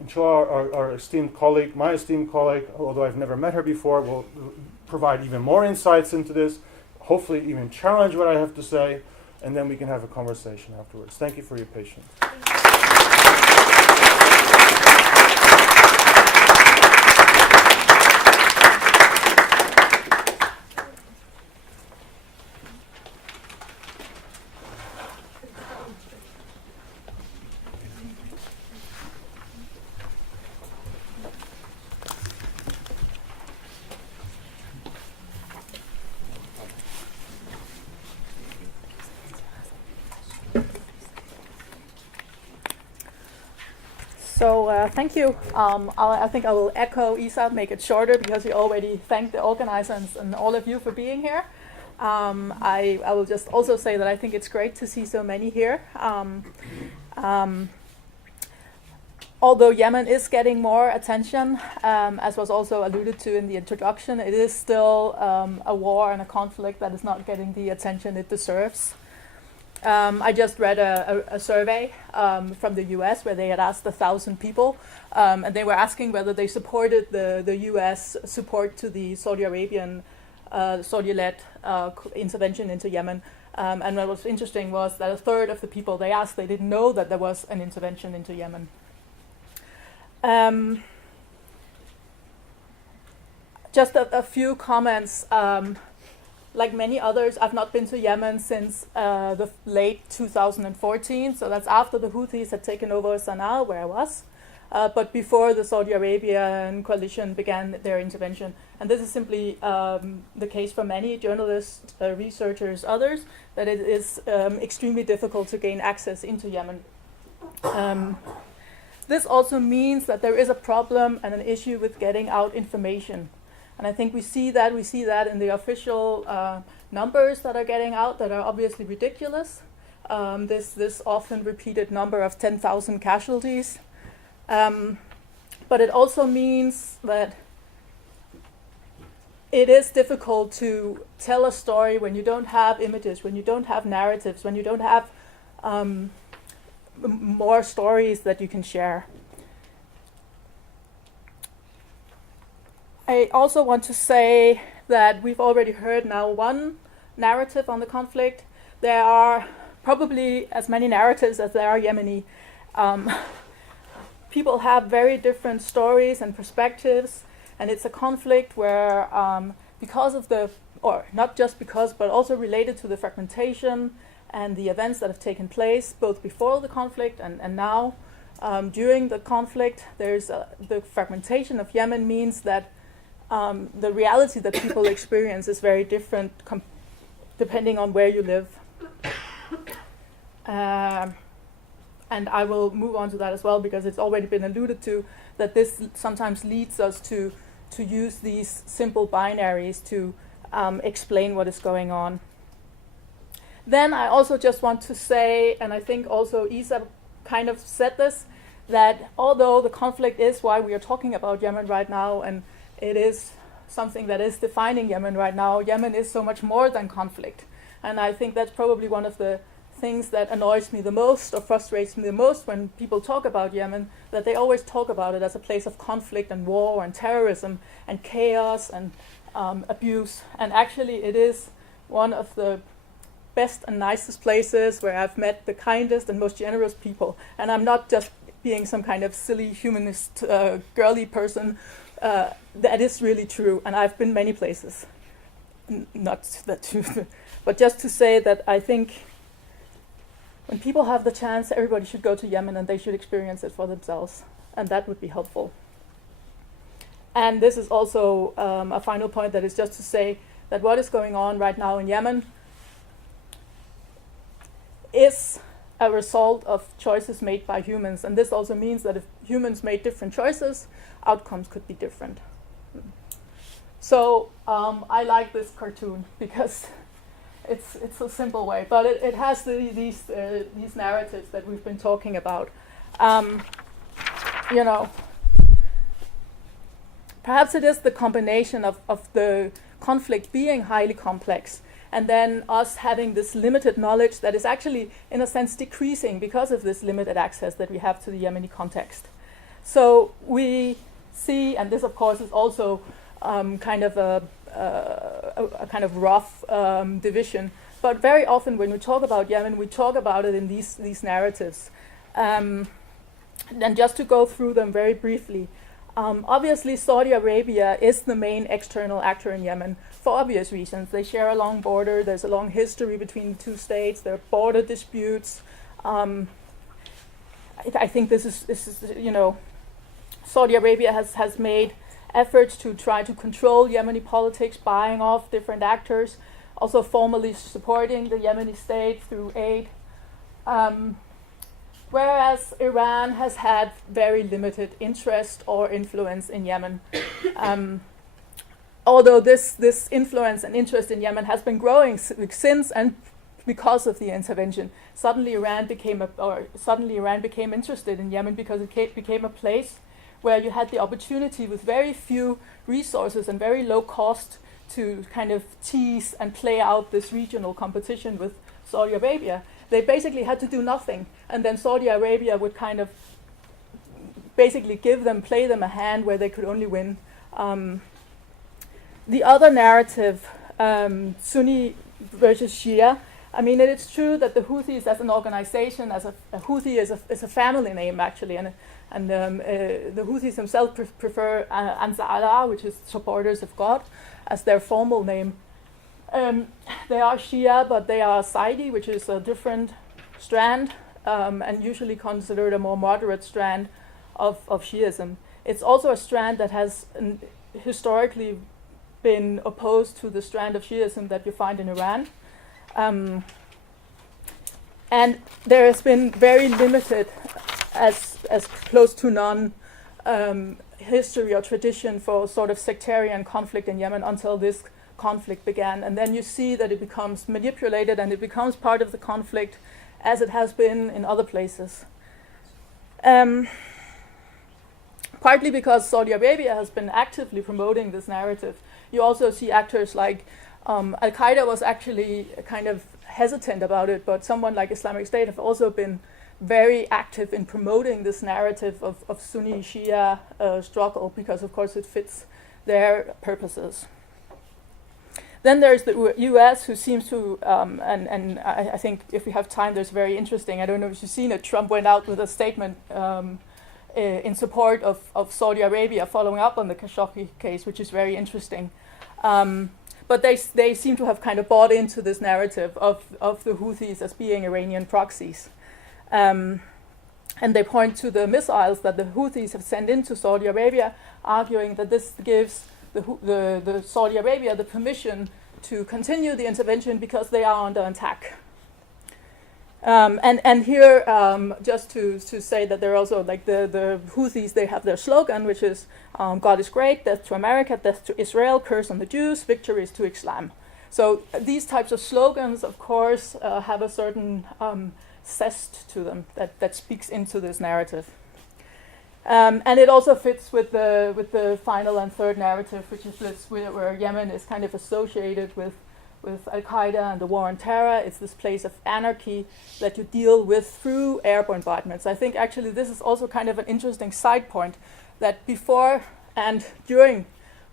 inshallah, our esteemed colleague, my esteemed colleague, although I've never met her before, will provide even more insights into this, hopefully even challenge what I have to say, and then we can have a conversation afterwards. Thank you for your patience. So thank you. I think I will echo Isa, make it shorter because we already thanked the organizers and all of you for being here. I will just also say that I think it's great to see so many here. Although Yemen is getting more attention, as was also alluded to in the introduction, it is still a war and a conflict that is not getting the attention it deserves. I just read a survey from the US where they had asked 1,000 people, and they were asking whether they supported the US support to the Saudi Arabian, Saudi-led intervention into Yemen. And what was interesting was that a third of the people they asked, they didn't know that there was an intervention into Yemen. Just a few comments. Like many others, I've not been to Yemen since the late 2014, so that's after the Houthis had taken over Sana'a, where I was, but before the Saudi Arabian coalition began their intervention. And this is simply the case for many journalists, researchers, others, that it is extremely difficult to gain access into Yemen. This also means that there is a problem and an issue with getting out information. And I think we see that in the official numbers that are getting out that are obviously ridiculous. this often repeated number of 10,000 casualties. But it also means that it is difficult to tell a story when you don't have images, when you don't have narratives, when you don't have more stories that you can share. I also want to say that we've already heard now one narrative on the conflict. There are probably as many narratives as there are Yemeni. People have very different stories and perspectives, and it's a conflict where because of or not just because, but also related to the fragmentation and the events that have taken place both before the conflict and now during the conflict, there's the fragmentation of Yemen means that the reality that people experience is very different depending on where you live. And I will move on to that as well because it's already been alluded to that this sometimes leads us to use these simple binaries to explain what is going on. Then I also just want to say, and I think also Isa kind of said this, that although the conflict is why we are talking about Yemen right now, and it is something that is defining Yemen right now, Yemen is so much more than conflict. And I think that's probably one of the things that annoys me the most or frustrates me the most when people talk about Yemen, that they always talk about it as a place of conflict and war and terrorism and chaos and abuse. And actually it is one of the best and nicest places where I've met the kindest and most generous people. And I'm not just being some kind of silly humanist girly person. That is really true, and I've been many places. Not that true, but just to say that I think when people have the chance, everybody should go to Yemen and they should experience it for themselves, and that would be helpful. And this is also a final point that is just to say that what is going on right now in Yemen is a result of choices made by humans, and this also means that if humans made different choices, outcomes could be different. So I like this cartoon because it's a simple way, but it has these narratives that we've been talking about. You know, perhaps it is the combination of the conflict being highly complex and then us having this limited knowledge that is actually, in a sense, decreasing because of this limited access that we have to the Yemeni context. So we see, and this of course is also kind of a kind of rough division, but very often when we talk about Yemen, we talk about it in these narratives. And just to go through them very briefly, obviously Saudi Arabia is the main external actor in Yemen for obvious reasons. They share a long border, there's a long history between the two states, there are border disputes. I think this is, you know, Saudi Arabia has made efforts to try to control Yemeni politics, buying off different actors, also formally supporting the Yemeni state through aid. Whereas Iran has had very limited interest or influence in Yemen. Although this influence and interest in Yemen has been growing since and because of the intervention, suddenly Iran became interested in Yemen because it became a place where you had the opportunity with very few resources and very low cost to kind of tease and play out this regional competition with Saudi Arabia. They basically had to do nothing, and then Saudi Arabia would kind of basically play them a hand where they could only win. The other narrative, Sunni versus Shia, I mean, it is true that the Houthis as an organization, a Houthi is a family name actually, and the Houthis themselves prefer Ansar Allah, which is supporters of God, as their formal name. They are Shia, but they are Saidi, which is a different strand, and usually considered a more moderate strand of Shiism. It's also a strand that has historically been opposed to the strand of Shiism that you find in Iran. And there has been very limited, as close to none, history or tradition for sort of sectarian conflict in Yemen until this conflict began. And then you see that it becomes manipulated and it becomes part of the conflict. as it has been in other places. Partly because Saudi Arabia has been actively promoting this narrative. You also see actors like Al-Qaeda was actually kind of hesitant about it, but someone like Islamic State have also been very active in promoting this narrative of Sunni-Shia struggle, because of course it fits their purposes. Then there's the US, who seems to, and I think if we have time, there's very interesting, I don't know if you've seen it, Trump went out with a statement in support of Saudi Arabia following up on the Khashoggi case, which is very interesting. But they seem to have kind of bought into this narrative of the Houthis as being Iranian proxies. And they point to the missiles that the Houthis have sent into Saudi Arabia, arguing that this gives the Saudi Arabia the permission to continue the intervention because they are under attack. And here, just to say that they're also like the Houthis, they have their slogan, which is God is great, death to America, death to Israel, curse on the Jews, victory is to Islam. So these types of slogans, of course, have a certain zest to them that speaks into this narrative. And it also fits with the final and third narrative, which is this where Yemen is kind of associated with Al-Qaeda and the war on terror. It's this place of anarchy that you deal with through air bombardments. I think actually this is also kind of an interesting side point, that before and during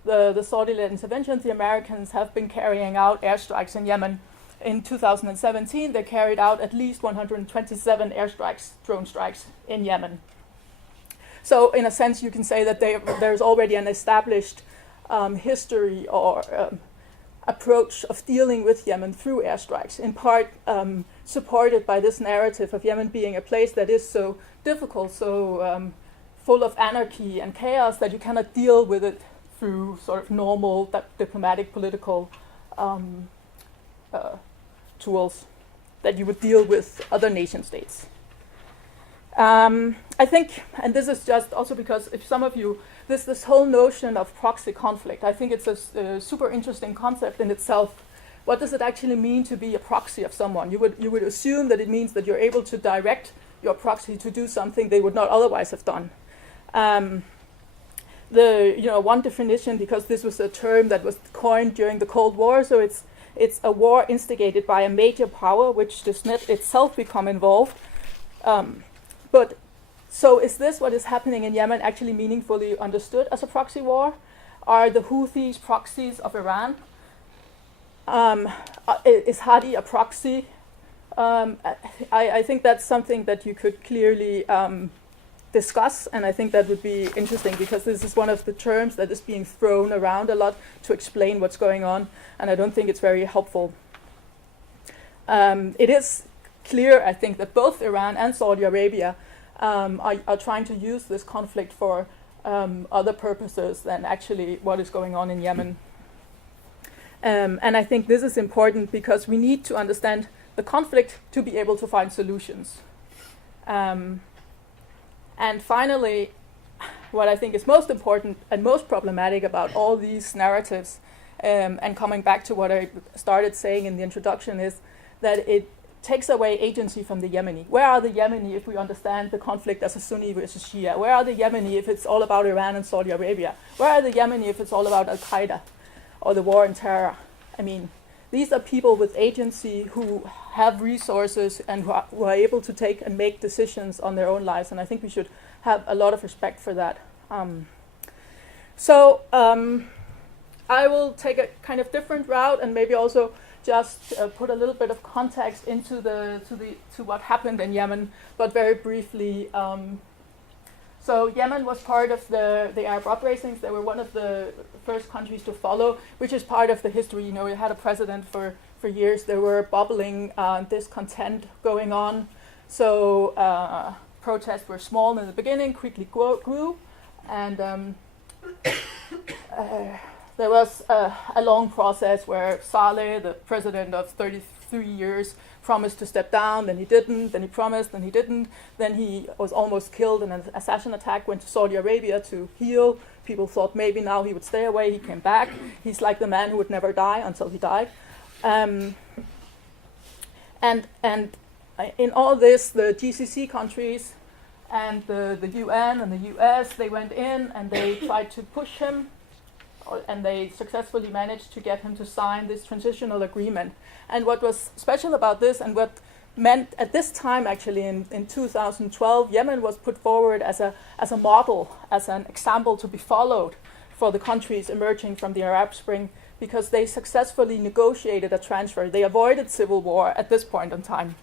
the Saudi-led interventions, the Americans have been carrying out airstrikes in Yemen. In 2017, they carried out at least 127 airstrikes, drone strikes in Yemen. So in a sense, you can say that there's already an established history or approach of dealing with Yemen through airstrikes, in part supported by this narrative of Yemen being a place that is so difficult, so full of anarchy and chaos, that you cannot deal with it through sort of normal diplomatic, political tools that you would deal with other nation states. I think, and this is just also because if some of you, this whole notion of proxy conflict, I think it's a super interesting concept in itself. What does it actually mean to be a proxy of someone? You would assume that it means that you're able to direct your proxy to do something they would not otherwise have done. One definition, because this was a term that was coined during the Cold War, so it's a war instigated by a major power which does not itself become involved. But so is this what is happening in Yemen actually meaningfully understood as a proxy war? Are the Houthis proxies of Iran? Is Hadi a proxy? I think that's something that you could clearly discuss, and I think that would be interesting, because this is one of the terms that is being thrown around a lot to explain what's going on, and I don't think it's very helpful. It is clear, I think, that both Iran and Saudi Arabia are trying to use this conflict for other purposes than actually what is going on in Yemen. And I think this is important because we need to understand the conflict to be able to find solutions. And finally, what I think is most important and most problematic about all these narratives, and coming back to what I started saying in the introduction, is that it takes away agency from the Yemeni. Where are the Yemeni if we understand the conflict as a Sunni versus Shia? Where are the Yemeni if it's all about Iran and Saudi Arabia? Where are the Yemeni if it's all about Al-Qaeda or the war on terror? I mean, these are people with agency who have resources and who are able to take and make decisions on their own lives, and I think we should have a lot of respect for that. I will take a kind of different route and maybe also just put a little bit of context into to what happened in Yemen, but very briefly. So Yemen was part of the Arab uprisings. They were one of the first countries to follow, which is part of the history. You know, we had a president for years. There were bubbling discontent going on. So protests were small in the beginning, quickly grew, and there was a long process where Saleh, the president of 33 years, promised to step down, then he didn't, then he promised, then he didn't, then he was almost killed in an assassin attack, went to Saudi Arabia to heal. People thought maybe now he would stay away, he came back. He's like the man who would never die until he died. And in all this, the GCC countries and the UN and the US, they went in and they tried to push him, and they successfully managed to get him to sign this transitional agreement. And what was special about this, and what meant at this time, actually in 2012, Yemen was put forward as a model, as an example to be followed for the countries emerging from the Arab Spring, because they successfully negotiated a transfer. They avoided civil war at this point in time.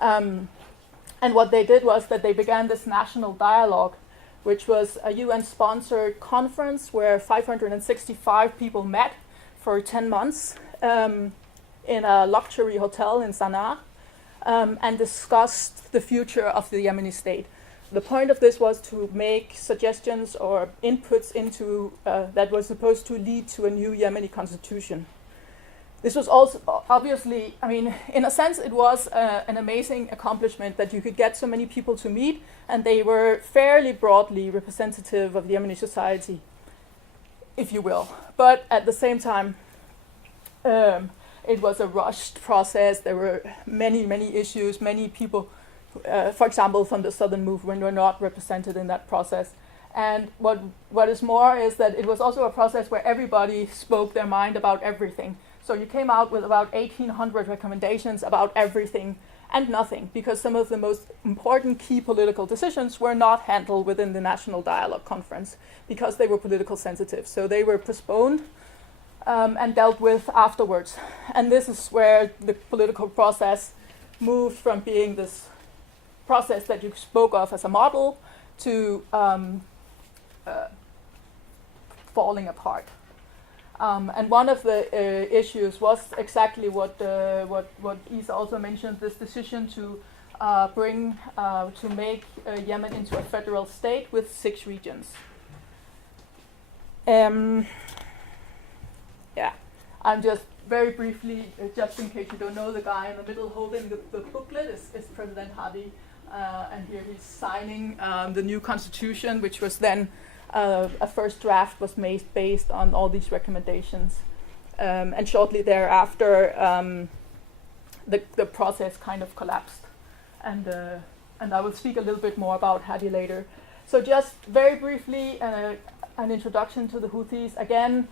And what they did was that they began this national dialogue, which was a UN-sponsored conference where 565 people met for 10 months in a luxury hotel in Sana'a and discussed the future of the Yemeni state. The point of this was to make suggestions or inputs into that was supposed to lead to a new Yemeni constitution. This was also obviously, I mean, in a sense, it was an amazing accomplishment that you could get so many people to meet, and they were fairly broadly representative of the Yemeni society, if you will. But at the same time, it was a rushed process. There were many, many issues. Many people, for example, from the Southern Movement, were not represented in that process. And what is more is that it was also a process where everybody spoke their mind about everything. So you came out with about 1,800 recommendations about everything and nothing, because some of the most important key political decisions were not handled within the National Dialogue Conference because they were political sensitive. So they were postponed and dealt with afterwards. And this is where the political process moved from being this process that you spoke of as a model to falling apart. And one of the issues was exactly what Isa also mentioned: this decision to make Yemen into a federal state with 6 regions. Yeah, I'm just very briefly, just in case you don't know, the guy in the middle holding the booklet is President Hadi, and here he's signing the new constitution, which was then. A first draft was made based on all these recommendations, and shortly thereafter, the process kind of collapsed, and I will speak a little bit more about Hadi later. So just very briefly, an introduction to the Houthis. Again,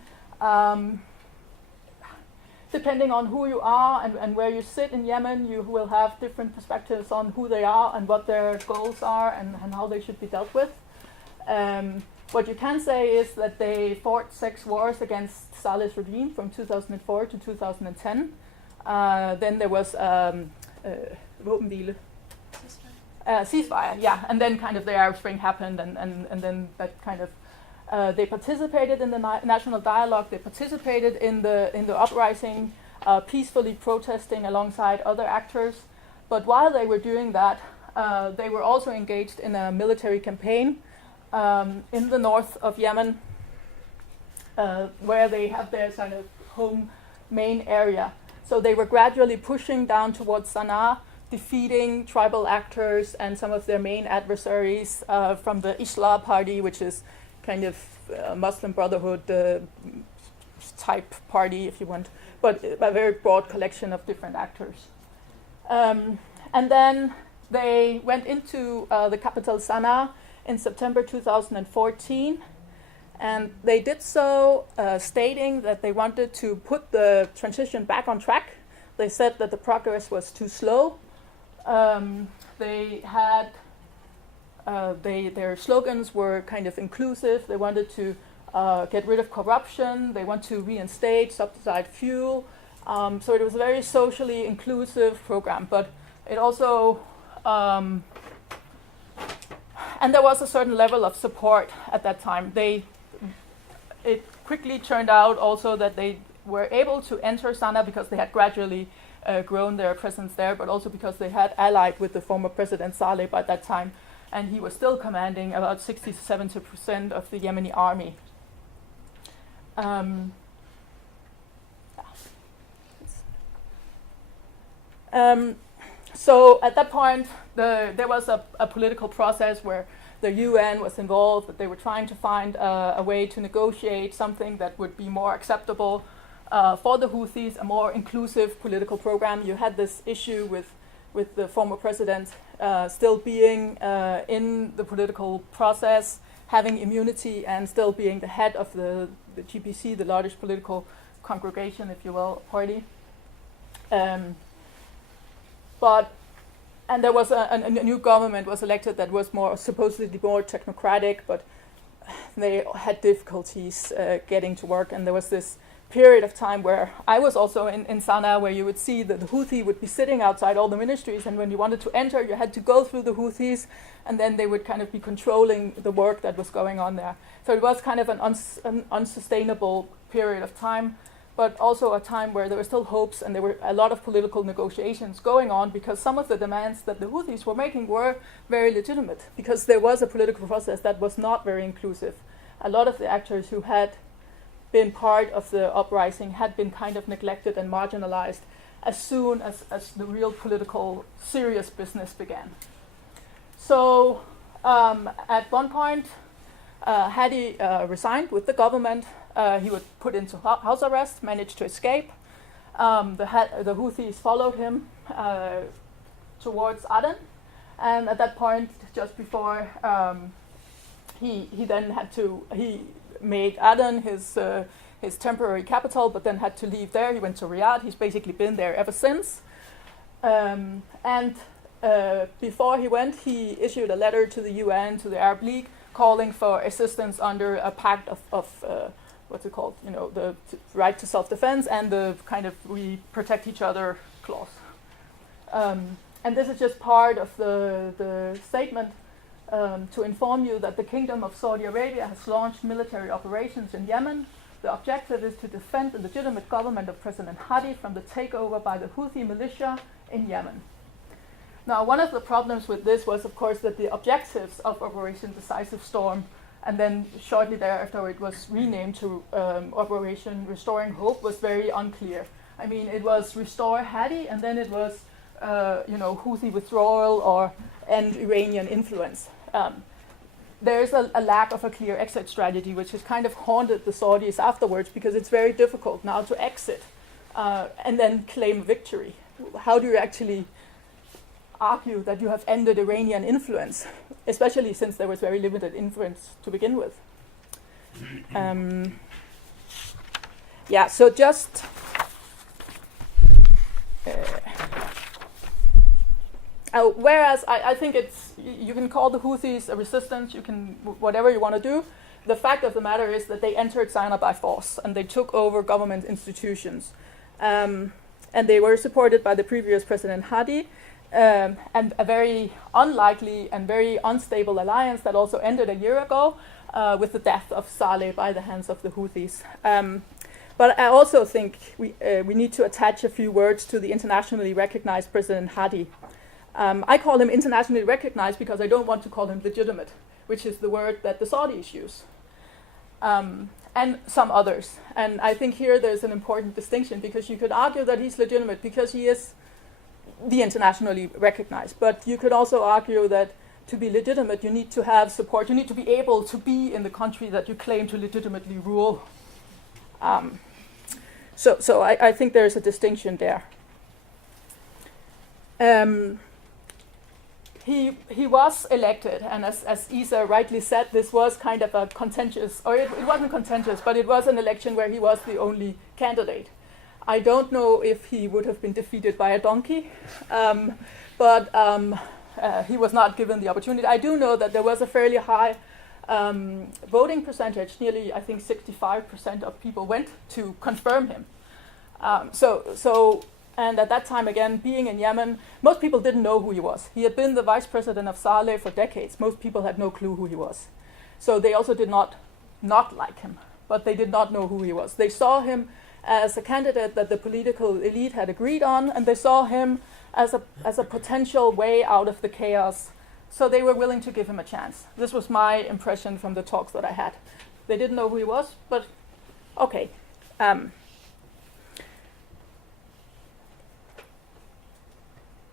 depending on who you are and where you sit in Yemen, you will have different perspectives on who they are and what their goals are and how they should be dealt with. What you can say is that they fought 6 wars against Saleh's regime from 2004 to 2010. Then there was våbenhvile. Ceasefire, yeah. And then kind of the Arab Spring happened, and then that kind of they participated in the national dialogue. They participated in the uprising, peacefully protesting alongside other actors. But while they were doing that, they were also engaged in a military campaign in the north of Yemen, where they have their kind of home main area. So they were gradually pushing down towards Sana'a, defeating tribal actors and some of their main adversaries from the Islah party, which is kind of Muslim Brotherhood type party, if you want, but a very broad collection of different actors. And then they went into the capital Sana'a in September 2014, and they did so stating that they wanted to put the transition back on track. They said that the progress was too slow. They had their slogans were kind of inclusive. They wanted to get rid of corruption. They want to reinstate subsidized fuel. So it was a very socially inclusive program, but it also and there was a certain level of support at that time. It quickly turned out also that they were able to enter Sana'a because they had gradually grown their presence there, but also because they had allied with the former President Saleh by that time, and he was still commanding about 60 to 70% of the Yemeni army. So at that point, there was a political process where the UN was involved, that they were trying to find a way to negotiate something that would be more acceptable for the Houthis, a more inclusive political program. You had this issue with with the former president still being in the political process, having immunity, and still being the head of the GPC, the largest political congregation, if you will, party. And there was a new government was elected that was supposedly more technocratic, but they had difficulties getting to work. And there was this period of time where I was also in Sana'a, where you would see that the Houthi would be sitting outside all the ministries, and when you wanted to enter, you had to go through the Houthis, and then they would kind of be controlling the work that was going on there. So it was kind of an unsustainable period of time, but also a time where there were still hopes, and there were a lot of political negotiations going on, because some of the demands that the Houthis were making were very legitimate, because there was a political process that was not very inclusive. A lot of the actors who had been part of the uprising had been kind of neglected and marginalized as soon as the real political serious business began. So at one point, Hadi resigned with the government. He was put into house arrest, managed to escape. The Houthis followed him towards Aden, and at that point, just before he made Aden his temporary capital, but then had to leave there. He went to Riyadh. He's basically been there ever since. Before he went, he issued a letter to the UN, to the Arab League, calling for assistance under a pact of what's it called? You know, the right to self-defense and the kind of we protect each other clause. And this is just part of the statement to inform you that the Kingdom of Saudi Arabia has launched military operations in Yemen. The objective is to defend the legitimate government of President Hadi from the takeover by the Houthi militia in Yemen. Now, one of the problems with this was, of course, that the objectives of Operation Decisive Storm, and then shortly thereafter it was renamed to Operation Restoring Hope, was very unclear. I mean, it was restore Hadi, and then it was, Houthi withdrawal and Iranian influence. There's a lack of a clear exit strategy, which has kind of haunted the Saudis afterwards, because it's very difficult now to exit and then claim victory. How do you actually argue that you have ended Iranian influence, especially since there was very limited influence to begin with? So just whereas I think you can call the Houthis a resistance, you can whatever you want to do. The fact of the matter is that they entered Sana'a by force, and they took over government institutions, and they were supported by the previous President Hadi, and a very unlikely and very unstable alliance that also ended a year ago with the death of Saleh by the hands of the Houthis. But I also think we need to attach a few words to the internationally recognized President Hadi. I call him internationally recognized because I don't want to call him legitimate, which is the word that the Saudis use, and some others. And I think here there's an important distinction, because you could argue that he's legitimate because he is the internationally recognized. But you could also argue that to be legitimate, you need to have support. You need to be able to be in the country that you claim to legitimately rule. So I think there's a distinction there. He was elected, and as Isa rightly said, this was kind of a contentious, or it wasn't contentious, but it was an election where he was the only candidate. I don't know if he would have been defeated by a donkey, but he was not given the opportunity. I do know that there was a fairly high voting percentage, nearly, I think, 65% of people went to confirm him. And at that time, again, being in Yemen, most people didn't know who he was. He had been the vice president of Saleh for decades. Most people had no clue who he was. So they also did not like him, but they did not know who he was. They saw him as a candidate that the political elite had agreed on, and they saw him as a potential way out of the chaos. So they were willing to give him a chance. This was my impression from the talks that I had. They didn't know who he was, but okay.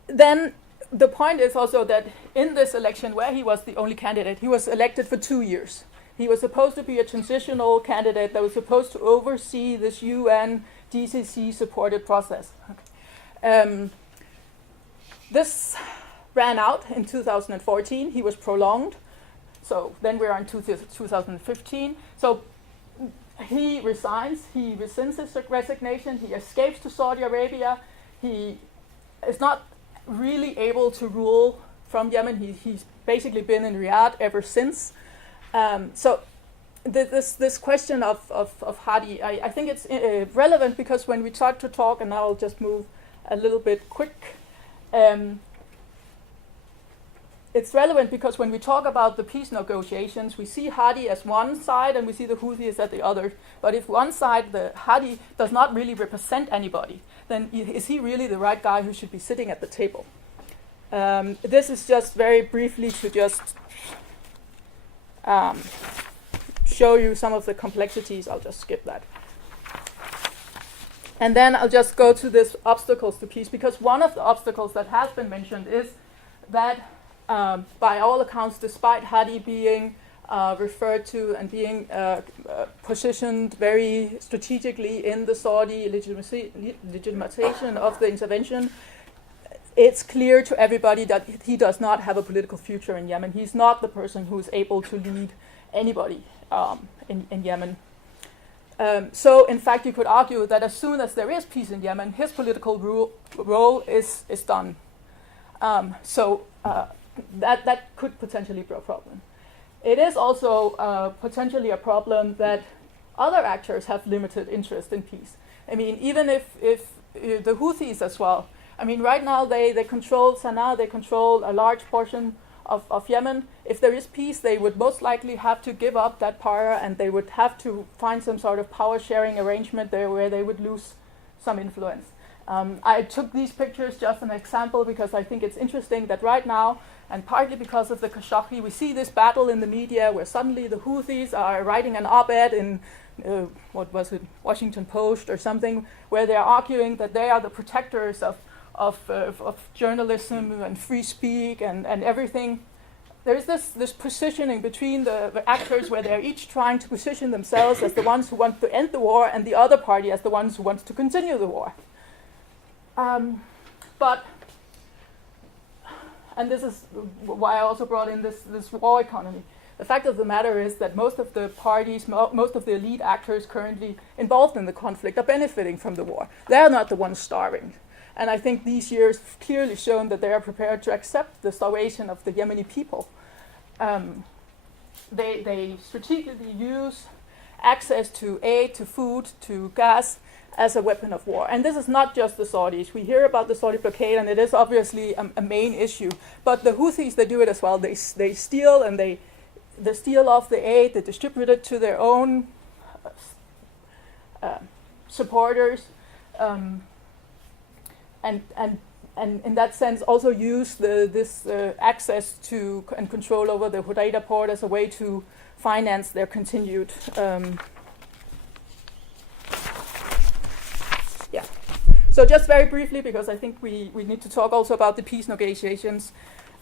Then the point is also that in this election, where he was the only candidate, he was elected for 2 years. He was supposed to be a transitional candidate that was supposed to oversee this UN DCC supported process. This ran out in 2014. He was prolonged. So then we're on 2015. So he resigns. He rescinds his resignation. He escapes to Saudi Arabia. He is not really able to rule from Yemen. He's basically been in Riyadh ever since. So this question of Hadi, I think it's relevant because when we start to talk, and now I'll just move a little bit quick. It's relevant because when we talk about the peace negotiations, we see Hadi as one side and we see the Houthis as the other. But if one side, the Hadi, does not really represent anybody, then is he really the right guy who should be sitting at the table? This is just very briefly to just show you some of the complexities. I'll just skip that. And then I'll just go to this obstacles to peace, because one of the obstacles that has been mentioned is that by all accounts, despite Hadi being referred to and being positioned very strategically in the Saudi legitimization of the intervention, it's clear to everybody that he does not have a political future in Yemen. He's not the person who is able to lead anybody in Yemen. So, in fact, you could argue that as soon as there is peace in Yemen, his political role is done. That could potentially be a problem. It is also potentially a problem that other actors have limited interest in peace. I mean, even if the Houthis as well. I mean, right now they control Sana'a, they control a large portion of Yemen. If there is peace, they would most likely have to give up that power, and they would have to find some sort of power-sharing arrangement there where they would lose some influence. I took these pictures just an example because I think it's interesting that right now, and partly because of the Khashoggi, we see this battle in the media where suddenly the Houthis are writing an op-ed in, Washington Post or something, where they're arguing that they are the protectors of journalism and free speech and everything. There's this positioning between the actors where they're each trying to position themselves as the ones who want to end the war and the other party as the ones who want to continue the war. And this is why I also brought in this war economy. The fact of the matter is that most of the parties, most of the elite actors currently involved in the conflict are benefiting from the war. They're not the ones starving. And I think these years have clearly shown that they are prepared to accept the starvation of the Yemeni people. They strategically use access to aid, to food, to gas as a weapon of war. And this is not just the Saudis. We hear about the Saudi blockade, and it is obviously a main issue. But the Houthis, they do it as well. They steal, and they steal off the aid, they distribute it to their own supporters. And in that sense, also use this access to and control over the Hodeida port as a way to finance their continued. So just very briefly, because I think we need to talk also about the peace negotiations.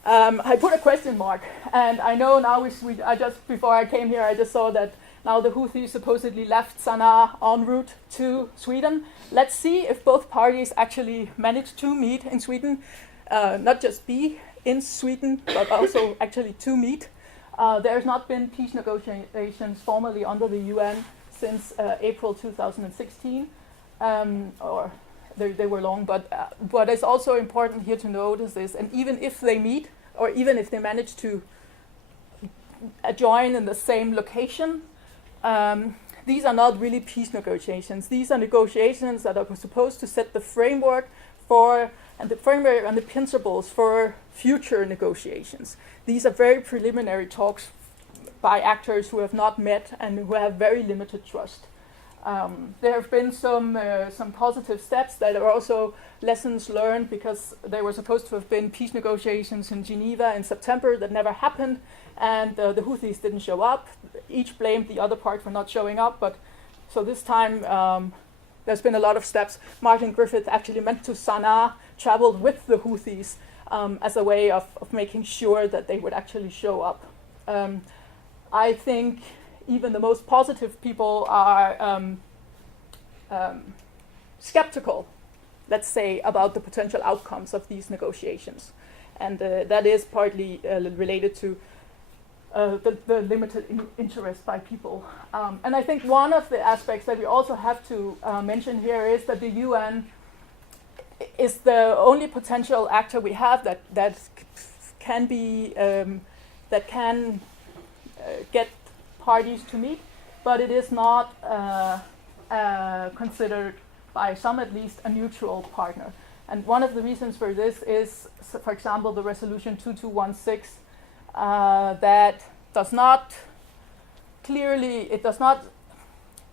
I put a question mark, and I know now I just before I came here, I just saw that now the Houthis supposedly left Sana'a en route to Sweden. Let's see if both parties actually managed to meet in Sweden, not just be in Sweden, but also actually to meet. There's not been peace negotiations formally under the UN since April 2016, or they were long. But what is also important here to notice is, and even if they meet, or even if they manage to join in the same location, these are not really peace negotiations. These are negotiations that are supposed to set the framework for, and the framework and the principles for future negotiations. These are very preliminary talks by actors who have not met and who have very limited trust. There have been some positive steps that are also lessons learned, because there were supposed to have been peace negotiations in Geneva in September that never happened, and the Houthis didn't show up. Each blamed the other part for not showing up, but so this time there's been a lot of steps. Martin Griffith actually went to Sana'a, traveled with the Houthis as a way of making sure that they would actually show up. I think even the most positive people are skeptical let's say, about the potential outcomes of these negotiations. And that is partly related to the limited interest by people. And I think one of the aspects that we also have to mention here is that the UN is the only potential actor we have that can be that can get parties to meet, but it is not considered by some, at least, a neutral partner. And one of the reasons for this is, for example, the resolution 2216 that does not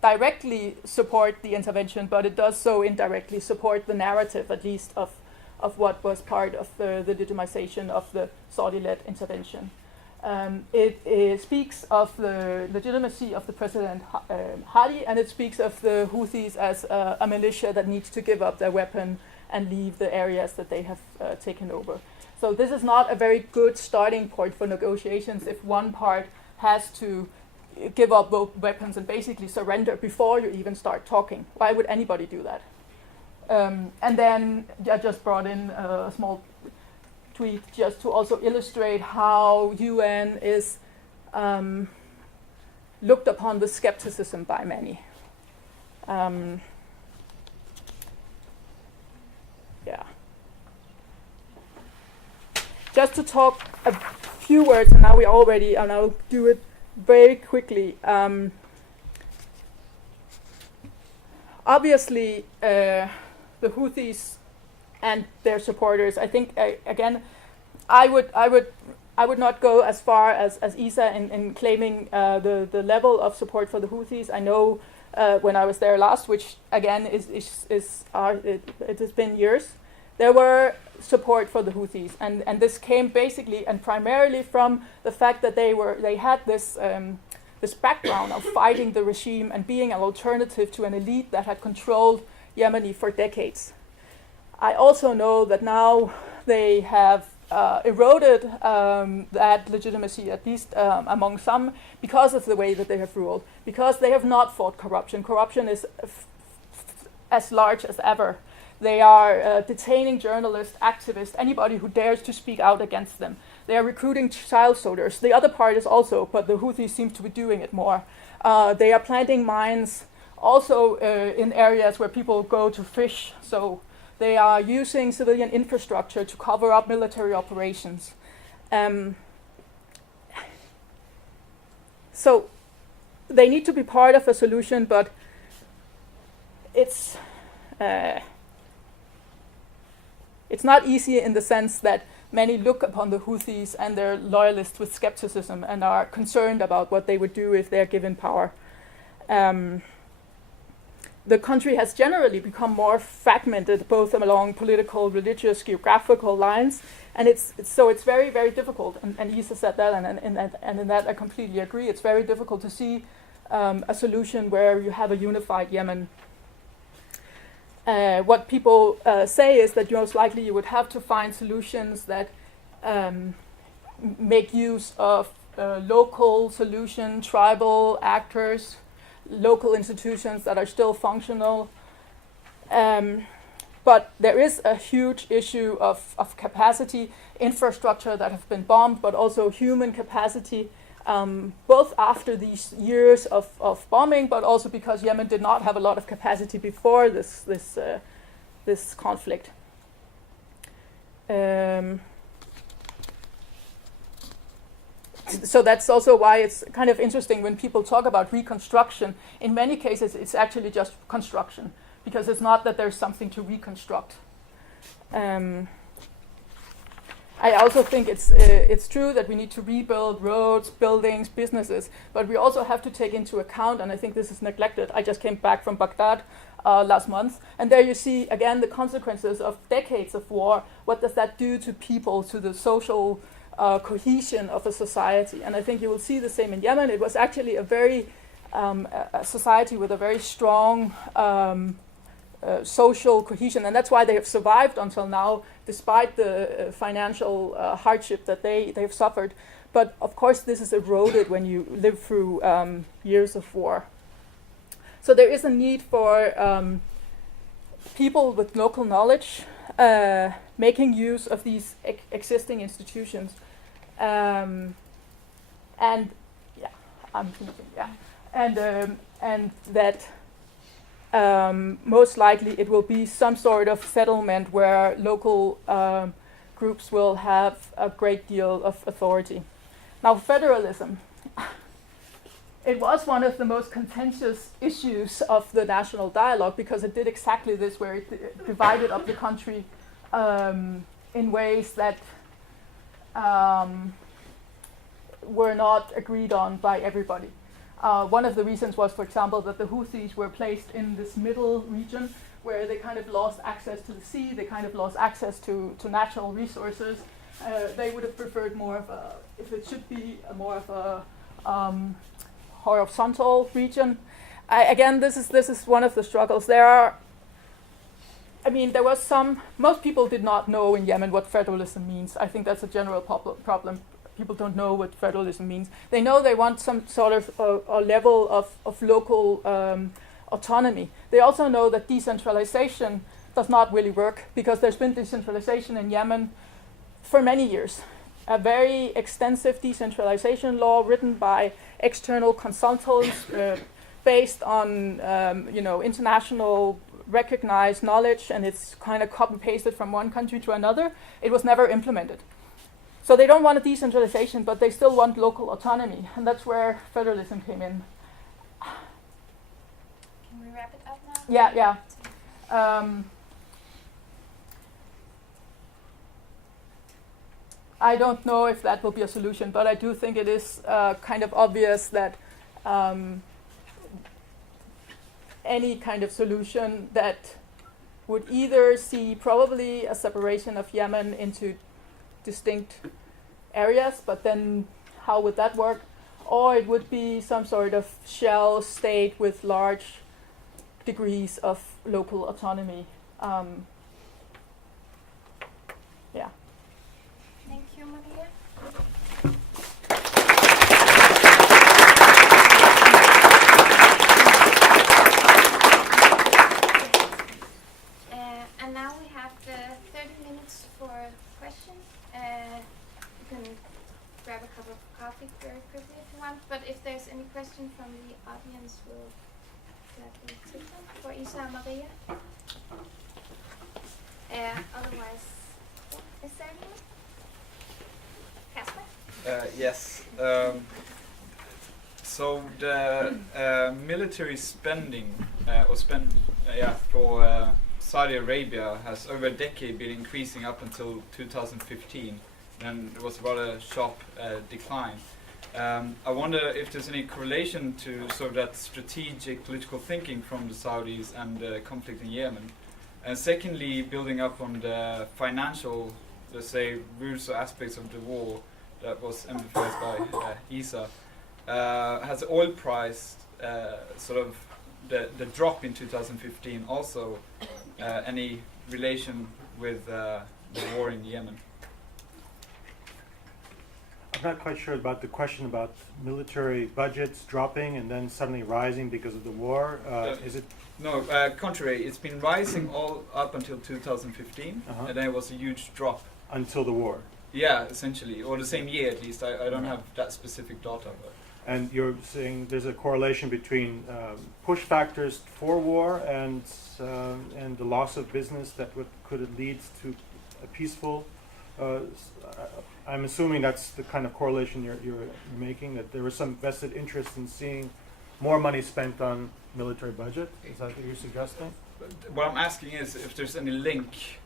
directly support the intervention, but it does so indirectly support the narrative, at least, of what was part of the legitimization of the Saudi-led intervention. It speaks of the legitimacy of the President Hadi, and it speaks of the Houthis as a militia that needs to give up their weapon and leave the areas that they have taken over. So this is not a very good starting point for negotiations if one part has to give up both weapons and basically surrender before you even start talking. Why would anybody do that? And then I just brought in a small tweet just to also illustrate how UN is looked upon with skepticism by many. Yeah. Just to talk a few words, and I'll do it very quickly. Obviously, the Houthis and their supporters. I think again, I would not go as far as Isa in claiming the level of support for the Houthis. I know when I was there last, which again it has been years, there were support for the Houthis, and this came basically and primarily from the fact that they had this background of fighting the regime and being an alternative to an elite that had controlled Yemen for decades. I also know that now they have eroded that legitimacy, at least among some, because of the way that they have ruled, because they have not fought corruption. Corruption is as large as ever. They are detaining journalists, activists, anybody who dares to speak out against them. They are recruiting child soldiers. The other part is also, but the Houthis seem to be doing it more. They are planting mines also in areas where people go to fish. So they are using civilian infrastructure to cover up military operations. So they need to be part of a solution, but it's not easy in the sense that many look upon the Houthis and their loyalists with skepticism and are concerned about what they would do if they're given power. The country has generally become more fragmented, both along political, religious, geographical lines, and it's very, very difficult. And Isa said that, and in that I completely agree. It's very difficult to see a solution where you have a unified Yemen. What people say is that most likely you would have to find solutions that make use of local solution, tribal actors, local institutions that are still functional. But there is a huge issue of capacity, infrastructure that have been bombed, but also human capacity, both after these years of bombing, but also because Yemen did not have a lot of capacity before this conflict. So that's also why it's kind of interesting when people talk about reconstruction. In many cases, it's actually just construction, because it's not that there's something to reconstruct. I also think it's true that we need to rebuild roads, buildings, businesses, but we also have to take into account, and I think this is neglected. I just came back from Baghdad last month, and there you see again the consequences of decades of war. What does that do to people, to the social cohesion of a society? And I think you will see the same in Yemen. It was actually a very a society with a very strong social cohesion, and that's why they have survived until now, despite the financial hardship that they have suffered. But of course, this is eroded when you live through years of war. So there is a need for people with local knowledge making use of these existing institutions. And yeah, I'm thinking, yeah. And that most likely it will be some sort of settlement where local groups will have a great deal of authority. Now, federalism. It was one of the most contentious issues of the national dialogue because it did exactly this, where it divided up the country in ways that were not agreed on by everybody. One of the reasons was, for example, that the Houthis were placed in this middle region where they kind of lost access to the sea, they kind of lost access to natural resources. They would have preferred more of a, if it should be a more of a horizontal region. Again, this is one of the struggles. There was most people did not know in Yemen what federalism means. I think that's a general problem. People don't know what federalism means. They know they want some sort of a level of local autonomy. They also know that decentralization does not really work because there's been decentralization in Yemen for many years. A very extensive decentralization law written by external consultants based on international recognized knowledge, and it's kind of copy pasted from one country to another. It was never implemented. So they don't want a decentralization, but they still want local autonomy, and that's where federalism came in. Can we wrap it up now? Yeah. I don't know if that will be a solution, but I do think it is kind of obvious that any kind of solution that would either see probably a separation of Yemen into distinct areas, but then how would that work? Or it would be some sort of shell state with large degrees of local autonomy. Yeah. Thank you, Maria. And now we have 30 minutes for questions. You can grab a cup of coffee very quickly if you want, but if there's any question from the audience, we'll gladly take them for Isa and Maria. Otherwise, is there anyone? Kasper? Yes. So the military spending for Saudi Arabia has over a decade been increasing up until 2015, and there was a rather sharp decline. I wonder if there's any correlation to sort of that strategic political thinking from the Saudis and the conflict in Yemen. And secondly, building up on the financial, let's say, roots or aspects of the war that was emphasized by Isa, has the oil price sort of the drop in 2015 also any relation with the war in Yemen? I'm not quite sure about the question about military budgets dropping and then suddenly rising because of the war. Is it? No, contrary. It's been rising all up until 2015, and then it was a huge drop. Until the war? Yeah, essentially. Or the same year at least. I don't have that specific data. But. And you're saying there's a correlation between push factors for war and the loss of business that could lead to a peaceful. I'm assuming that's the kind of correlation you're making, that there was some vested interest in seeing more money spent on military budget. Is that what you're suggesting? What I'm asking is if there's any link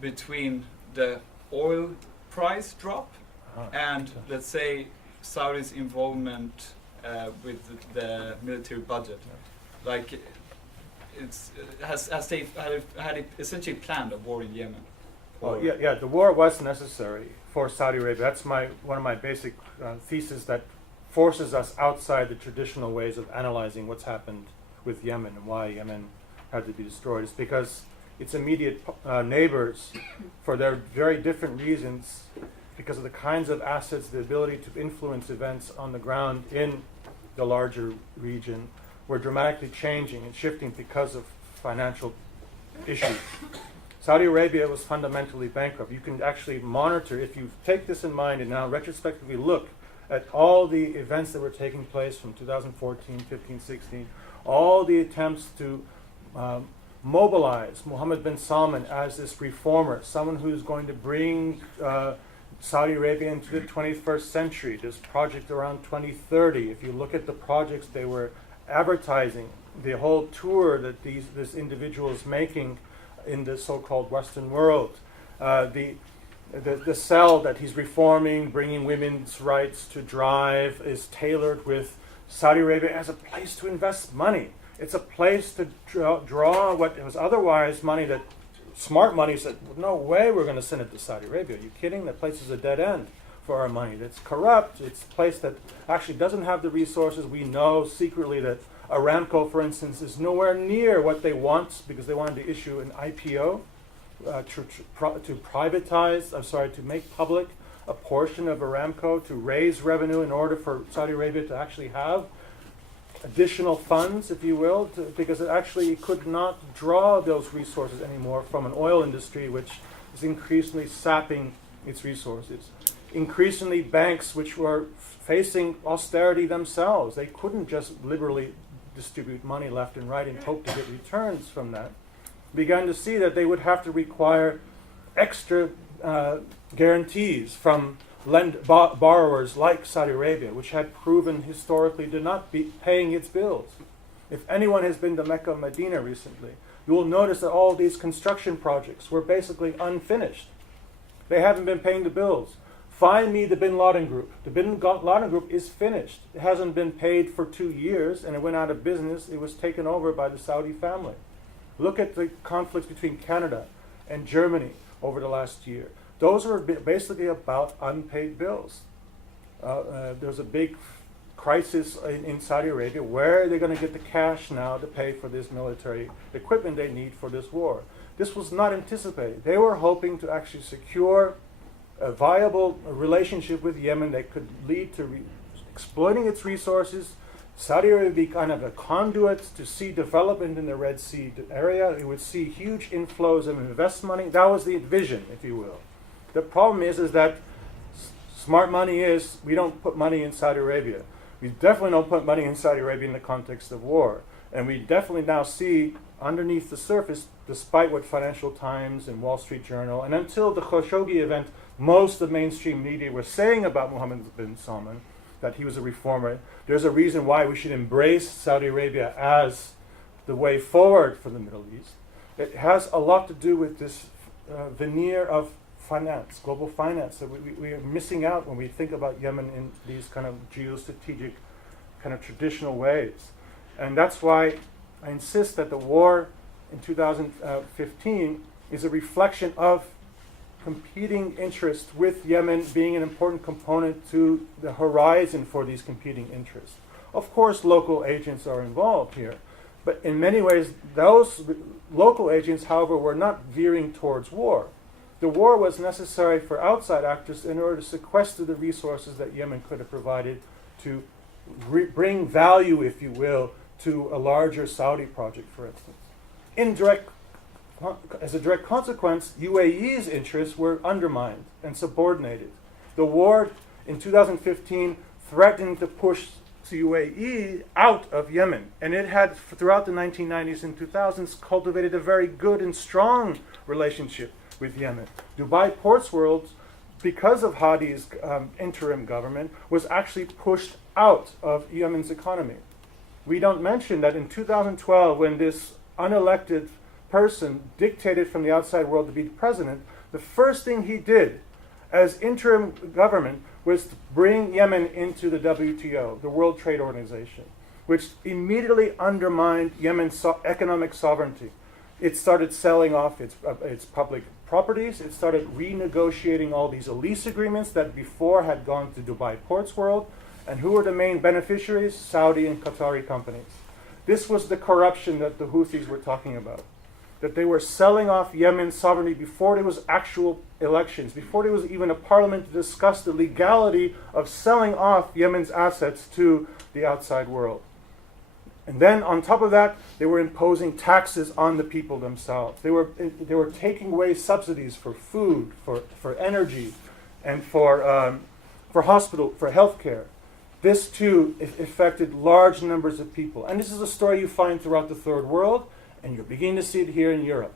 between the oil price drop and, let's say, Saudi's involvement with the military budget. Like, has they essentially planned a war in Yemen? Well, yeah, the war was necessary for Saudi Arabia. That's one of my basic theses that forces us outside the traditional ways of analyzing what's happened with Yemen and why Yemen had to be destroyed. It's because its immediate neighbors, for their very different reasons, because of the kinds of assets, the ability to influence events on the ground in the larger region, were dramatically changing and shifting because of financial issues. Saudi Arabia was fundamentally bankrupt. You can actually monitor, if you take this in mind and now retrospectively look at all the events that were taking place from 2014, 15, 16, all the attempts to mobilize Mohammed bin Salman as this reformer, someone who's going to bring Saudi Arabia into the 21st century, this project around 2030. If you look at the projects they were advertising, the whole tour that this individual is making in the so-called Western world, the cell that he's reforming, bringing women's rights to drive, is tailored with Saudi Arabia as a place to invest money. It's a place to draw what was otherwise money that smart money said, no way we're going to send it to Saudi Arabia. Are you kidding? That place is a dead end for our money. It's corrupt. It's a place that actually doesn't have the resources. We know secretly that Aramco, for instance, is nowhere near what they want because they wanted to issue an IPO to privatize, to make public a portion of Aramco to raise revenue in order for Saudi Arabia to actually have additional funds, if you will, because it actually could not draw those resources anymore from an oil industry which is increasingly sapping its resources. Increasingly, banks which were facing austerity themselves, they couldn't just liberally distribute money left and right and hope to get returns from that, began to see that they would have to require extra guarantees from borrowers like Saudi Arabia, which had proven historically to not be paying its bills. If anyone has been to Mecca and Medina recently, you will notice that all these construction projects were basically unfinished. They haven't been paying the bills. Find me the Bin Laden Group. The Bin Laden Group is finished. It hasn't been paid for 2 years, and it went out of business. It was taken over by the Saudi family. Look at the conflicts between Canada and Germany over the last year. Those were basically about unpaid bills. There's a big crisis in Saudi Arabia. Where are they going to get the cash now to pay for this military equipment they need for this war? This was not anticipated. They were hoping to actually secure a viable relationship with Yemen that could lead to exploiting its resources. Saudi Arabia would be kind of a conduit to see development in the Red Sea area. It would see huge inflows of invest money. That was the vision, if you will. The problem is that smart money is, we don't put money in Saudi Arabia. We definitely don't put money in Saudi Arabia in the context of war. And we definitely now see underneath the surface, despite what Financial Times and Wall Street Journal, and until the Khashoggi event, most of the mainstream media were saying about Mohammed bin Salman, that he was a reformer. There's a reason why we should embrace Saudi Arabia as the way forward for the Middle East. It has a lot to do with this veneer of finance, global finance, that we are missing out when we think about Yemen in these kind of geostrategic, kind of traditional ways. And that's why I insist that the war in 2015 is a reflection of competing interests, with Yemen being an important component to the horizon for these competing interests. Of course, local agents are involved here, but in many ways, those local agents, however, were not veering towards war. The war was necessary for outside actors in order to sequester the resources that Yemen could have provided to bring value, if you will, to a larger Saudi project, for instance. As a direct consequence, UAE's interests were undermined and subordinated. The war in 2015 threatened to push the UAE out of Yemen, and it had, throughout the 1990s and 2000s, cultivated a very good and strong relationship with Yemen. Dubai Ports World, because of Hadi's interim government, was actually pushed out of Yemen's economy. We don't mention that in 2012, when this unelected person dictated from the outside world to be the president, the first thing he did as interim government was to bring Yemen into the WTO, the World Trade Organization, which immediately undermined Yemen's economic sovereignty. It started selling off its public properties. It started renegotiating all these lease agreements that before had gone to Dubai Ports World. And who were the main beneficiaries? Saudi and Qatari companies. This was the corruption that the Houthis were talking about. That they were selling off Yemen's sovereignty before there was actual elections, before there was even a parliament to discuss the legality of selling off Yemen's assets to the outside world. And then on top of that, they were imposing taxes on the people themselves. They were taking away subsidies for food, for energy, and for hospital, for healthcare. This too affected large numbers of people. And this is a story you find throughout the third world, and you're beginning to see it here in Europe.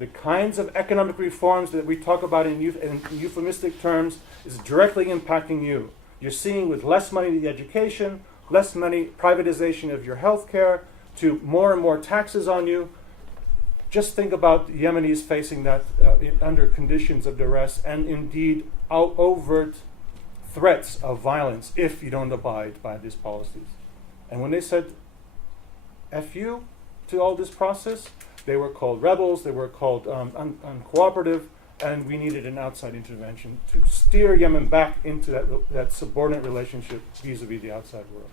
The kinds of economic reforms that we talk about in euphemistic terms is directly impacting you. You're seeing with less money to the education, less money, privatization of your healthcare, to more and more taxes on you. Just think about the Yemenis facing that under conditions of duress and indeed overt threats of violence if you don't abide by these policies. And when they said F you to all this process, they were called rebels, they were called uncooperative, and we needed an outside intervention to steer Yemen back into that subordinate relationship vis-a-vis the outside world.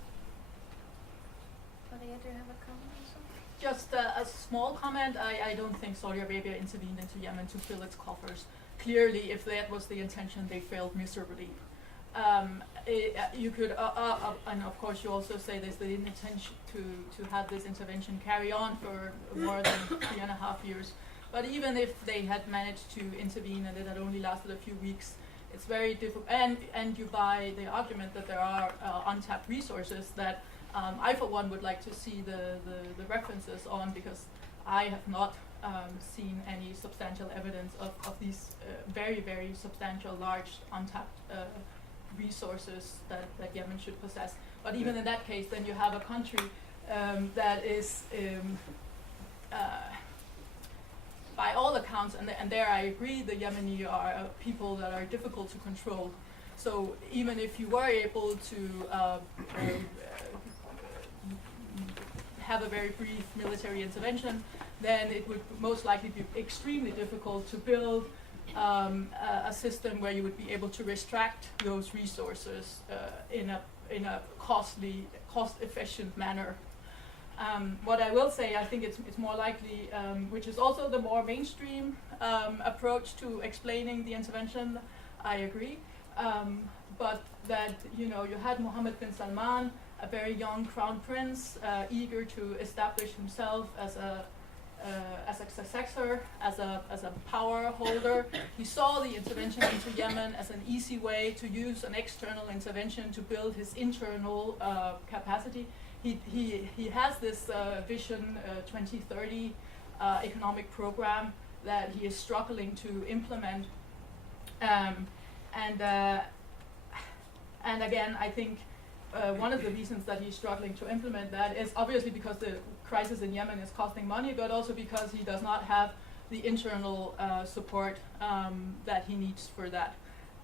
Maria, do you have a comment also? Just a small comment. I don't think Saudi Arabia intervened into Yemen to fill its coffers. Clearly, if that was the intention, they failed miserably. You could, and of course you also say there's the intention to have this intervention carry on for more than 3.5 years. But even if they had managed to intervene and it had only lasted a few weeks, it's very difficult. And you buy the argument that there are untapped resources that I, for one, would like to see the references on, because I have not seen any substantial evidence of these very, very substantial, large, untapped resources that Yemen should possess. But even in that case, then you have a country that is, by all accounts, and there I agree, the Yemeni are people that are difficult to control. So even if you were able to have a very brief military intervention, then it would most likely be extremely difficult to build a system where you would be able to extract those resources in a cost-efficient manner. What I will say, I think it's more likely, which is also the more mainstream approach to explaining the intervention. I agree, but that you had Mohammed bin Salman, a very young crown prince, eager to establish himself as a successor, as a power holder. He saw the intervention into Yemen as an easy way to use an external intervention to build his internal capacity. He has this Vision 2030 economic program that he is struggling to implement, and again, I think one of the reasons that he's struggling to implement that is obviously because the crisis in Yemen is costing money, but also because he does not have the internal support that he needs for that.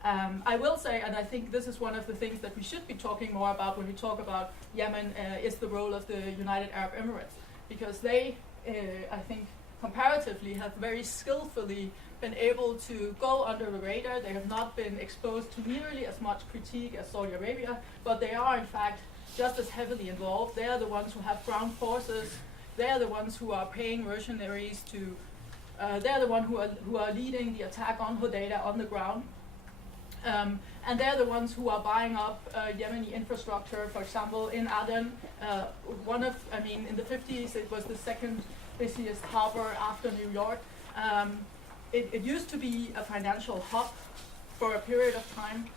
I will say, and I think this is one of the things that we should be talking more about when we talk about Yemen, is the role of the United Arab Emirates, because they, I think, comparatively have very skillfully been able to go under the radar. They have not been exposed to nearly as much critique as Saudi Arabia, but they are in fact just as heavily involved. They are the ones who have ground forces. They are the ones who are paying mercenaries to. They are the ones who are leading the attack on Hodeidah on the ground. And they're the ones who are buying up Yemeni infrastructure. For example, in Aden, in the 50s, it was the second busiest harbor after New York. It used to be a financial hub for a period of time.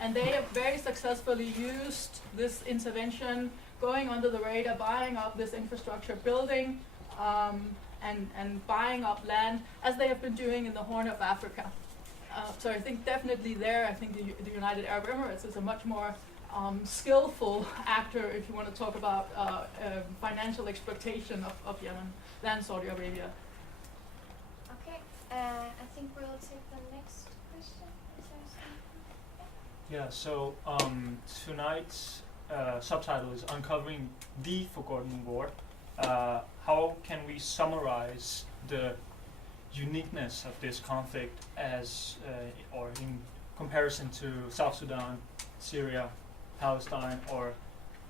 And they have very successfully used this intervention, going under the radar, buying up this infrastructure, building and buying up land, as they have been doing in the Horn of Africa. So I think definitely there, I think the United Arab Emirates is a much more skillful actor, if you want to talk about financial exploitation of Yemen, than Saudi Arabia. Okay, I think we'll take the next question. Yeah, so tonight's subtitle is Uncovering the Forgotten War. How can we summarize the uniqueness of this conflict as, or in comparison to South Sudan, Syria, Palestine, or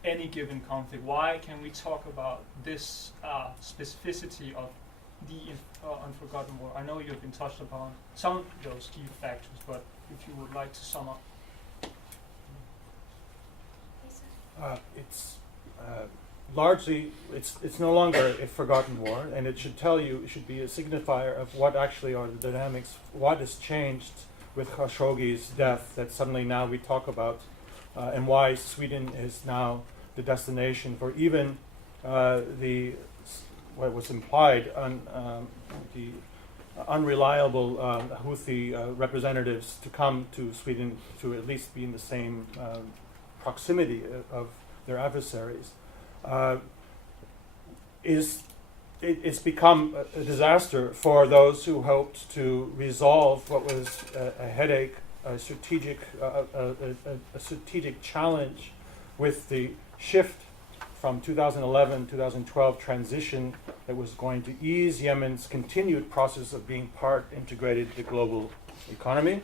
any given conflict? Why can we talk about this specificity of the Unforgotten War? I know you've been touched upon some of those key factors, but if you would like to sum up. It's largely, it's no longer a forgotten war, and it should tell you, it should be a signifier of what actually are the dynamics, what has changed with Khashoggi's death that suddenly now we talk about, and why Sweden is now the destination for even what was implied on the unreliable Houthi representatives to come to Sweden to at least be in the same proximity of their adversaries. It's become a disaster for those who hoped to resolve what was a headache, a strategic challenge with the shift from 2011-2012 transition that was going to ease Yemen's continued process of being part integrated to the global economy,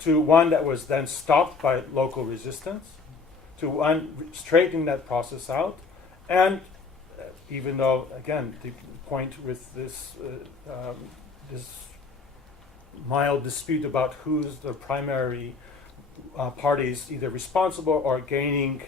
to one that was then stopped by local resistance, to one straightening that process out, and even though, again, the point with this mild dispute about who's the primary parties either responsible or gaining,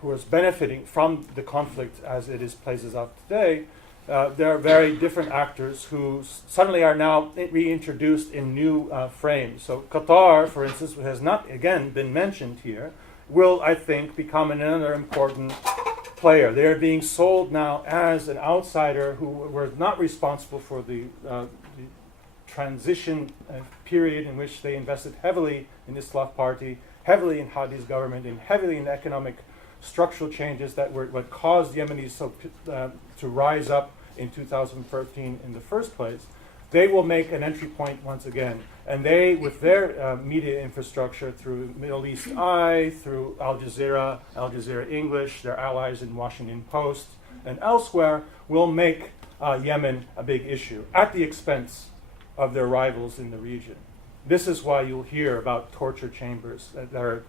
who is benefiting from the conflict as it plays out today, there are very different actors who suddenly are now reintroduced in new frames. So Qatar, for instance, has not, again, been mentioned here, will, I think, become another important player. They're being sold now as an outsider who were not responsible for the transition period in which they invested heavily in the Islah Party, heavily in Hadi's government, and heavily in economic structural changes that were what caused Yemenis to rise up in 2013 in the first place. They will make an entry point once again. And they, with their media infrastructure through Middle East Eye, through Al Jazeera English, their allies in Washington Post, and elsewhere, will make Yemen a big issue at the expense of their rivals in the region. This is why you'll hear about torture chambers that are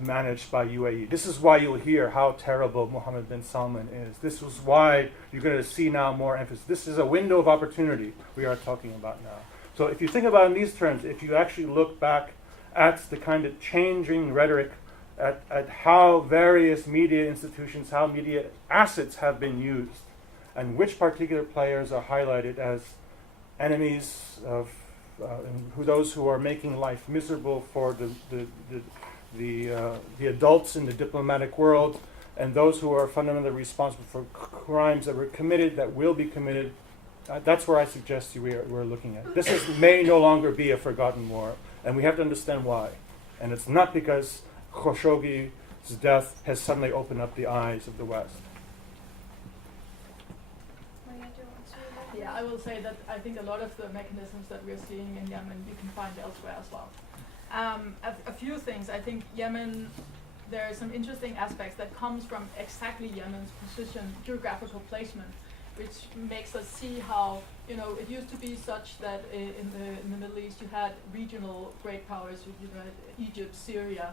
managed by UAE. This is why you'll hear how terrible Mohammed bin Salman is. This is why you're going to see now more emphasis. This is a window of opportunity we are talking about now. So if you think about it in these terms, if you actually look back at the kind of changing rhetoric, at how various media institutions, how media assets have been used, and which particular players are highlighted as enemies of and those who are making life miserable for the adults in the diplomatic world, and those who are fundamentally responsible for crimes that were committed, that will be committed. That's where I suggest we're looking at. This may no longer be a forgotten war, and we have to understand why. And it's not because Khashoggi's death has suddenly opened up the eyes of the West. Yeah, I will say that I think a lot of the mechanisms that we're seeing in Yemen you can find elsewhere as well. A few things. I think Yemen, there are some interesting aspects that comes from exactly Yemen's position, geographical placement, which makes us see how, it used to be such that in the Middle East you had regional great powers, you had Egypt, Syria.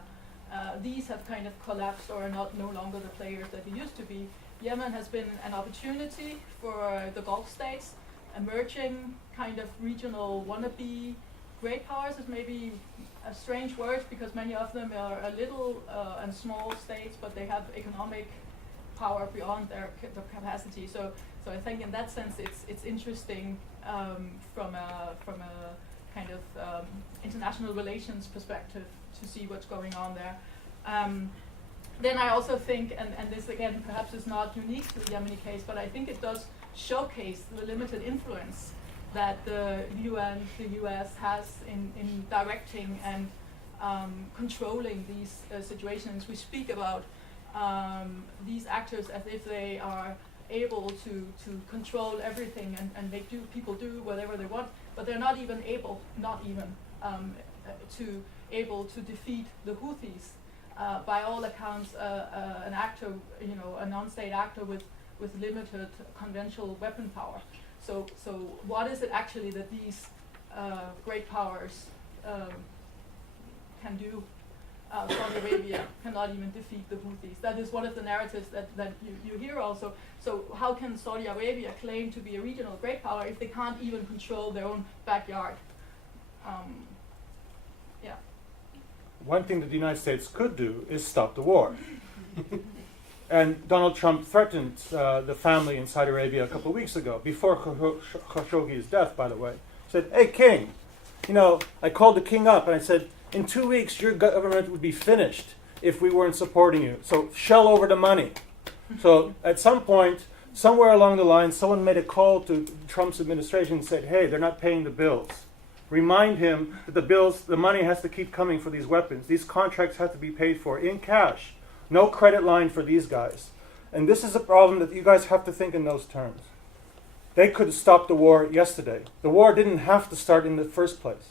These have kind of collapsed or are no longer the players that they used to be. Yemen has been an opportunity for the Gulf states, emerging kind of regional wannabe great powers is maybe a strange word because many of them are a little and small states, but they have economic power beyond their capacity. So I think in that sense it's interesting from a kind of international relations perspective to see what's going on there. Then I also think, and this again perhaps is not unique to the Yemeni case, but I think it does showcase the limited influence that the UN, the US has in directing and controlling these situations. We speak about these actors as if they are able to control everything and make people do whatever they want, but they're not even able to defeat the Houthis. By all accounts, an actor, a non-state actor with limited conventional weapon power. So what is it actually that these great powers can do? Saudi Arabia cannot even defeat the Houthis. That is one of the narratives that you hear also. So how can Saudi Arabia claim to be a regional great power if they can't even control their own backyard? one thing that the United States could do is stop the war. And Donald Trump threatened the family in Saudi Arabia a couple of weeks ago, before Khashoggi's death, by the way. Said, hey, king, you know, I called the king up and I said, in 2 weeks, your government would be finished if we weren't supporting you. So shell over the money. So at some point, somewhere along the line, someone made a call to Trump's administration and said, hey, they're not paying the bills. Remind him that the money has to keep coming for these weapons. These contracts have to be paid for in cash. No credit line for these guys. And this is a problem that you guys have to think in those terms. They could have stopped the war yesterday. The war didn't have to start in the first place.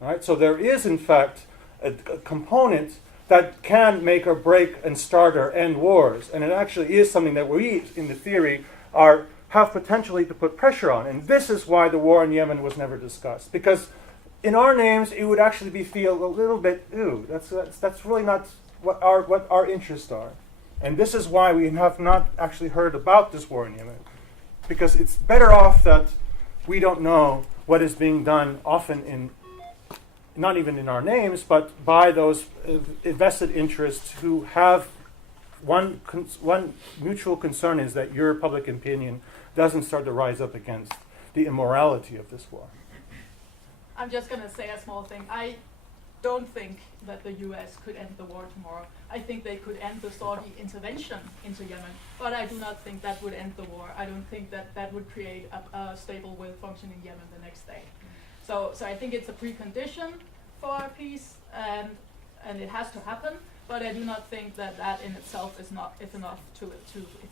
All right? So there is, in fact, a component that can make or break and start or end wars. And it actually is something that we, in the theory, have potentially to put pressure on. And this is why the war in Yemen was never discussed. Because in our names, it would actually feel a little bit, ooh, that's really not what our interests are. And this is why we have not actually heard about this war in Yemen. Because it's better off that we don't know what is being done, often in, not even in our names, but by those vested interests who have one mutual concern is that your public opinion doesn't start to rise up against the immorality of this war. I'm just going to say a small thing. I don't think that the US could end the war tomorrow. I think they could end the Saudi intervention into Yemen, but I do not think that would end the war. I don't think that would create a stable, well-functioning Yemen the next day. So I think it's a precondition for peace, and it has to happen, but I do not think that in itself is enough to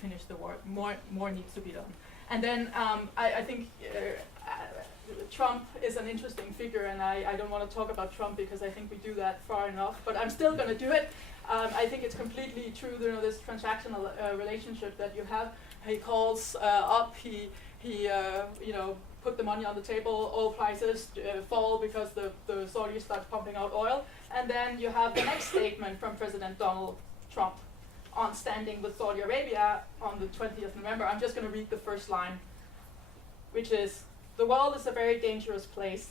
finish the war. More needs to be done. And then I think Trump is an interesting figure, and I don't want to talk about Trump because I think we do that far enough, but I'm still going to do it. I think it's completely true, you know, this transactional relationship that you have. He calls up, he you know, put the money on the table, oil prices fall because the Saudis start pumping out oil, and then you have the next statement from President Donald Trump on standing with Saudi Arabia on the 20th of November. I'm just going to read the first line, which is, "The world is a very dangerous place.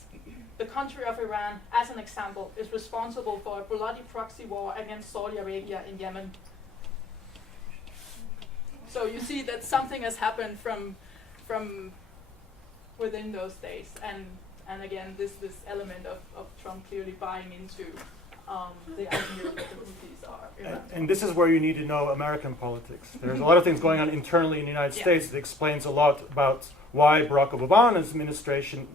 The country of Iran, as an example, is responsible for a bloody proxy war against Saudi Arabia in Yemen." So you see that something has happened from within those days, and again, this element of Trump clearly buying into the idea that the Houthis are Iran. And this is where you need to know American politics. There's a lot of things going on internally in the United States that explains a lot about why Barack Obama's administration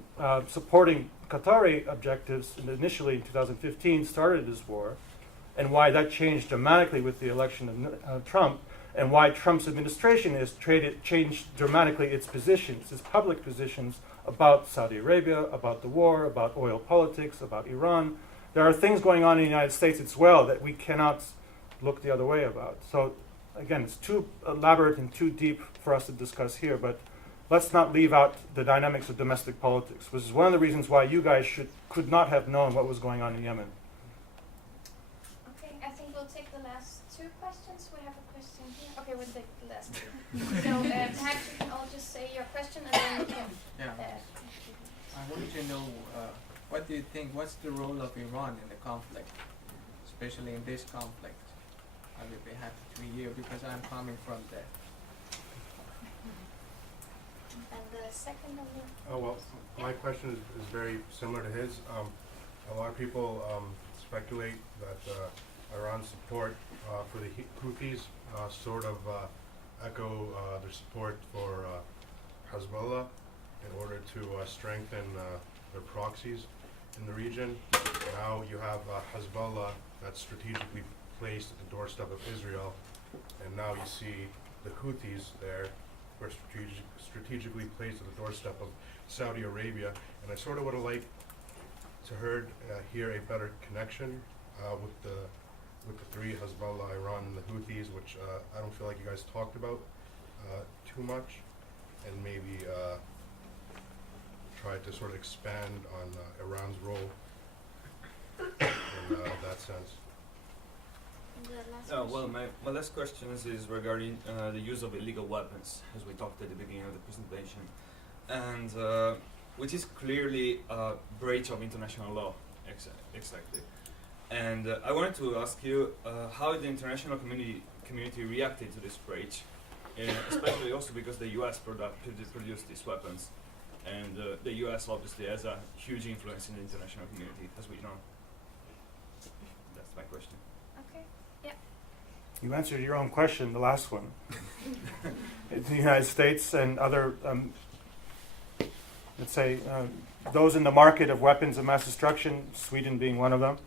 supporting Qatari objectives initially in 2015 started this war, and why that changed dramatically with the election of Trump, and why Trump's administration has changed dramatically its positions, its public positions about Saudi Arabia, about the war, about oil politics, about Iran. There are things going on in the United States as well that we cannot look the other way about. So again, it's too elaborate and too deep for us to discuss here, but let's not leave out the dynamics of domestic politics, which is one of the reasons why you guys could not have known what was going on in Yemen. Okay, I think we'll take the last two questions. We have a question here. Okay, we'll take the last two. So perhaps you can all just say your question and then we can... I wanted to know, what do you think, what's the role of Iran in the conflict, especially in this conflict? I will be happy to hear because I'm coming from there. And the second one. Oh, well, my question is very similar to his. A lot of people speculate that Iran's support for the Houthis sort of echo their support for Hezbollah in order to strengthen their proxies in the region. Now you have Hezbollah that's strategically placed at the doorstep of Israel, and now you see the Houthis there who are strategically placed at the doorstep of Saudi Arabia. And I sort of would have liked to hear a better connection with the three, Hezbollah, Iran, and the Houthis, which I don't feel like you guys talked about too much, and maybe try to sort of expand on Iran's role in that sense. Well, my last question is regarding the use of illegal weapons, as we talked at the beginning of the presentation, and which is clearly a breach of international law, exactly. And I wanted to ask you how the international community reacted to this breach, especially also because the US produced these weapons. And the US obviously has a huge influence in the international community, as we know. That's my question. Okay. Yeah. You answered your own question, the last one. The United States and other, let's say, those in the market of weapons of mass destruction, Sweden being one of them.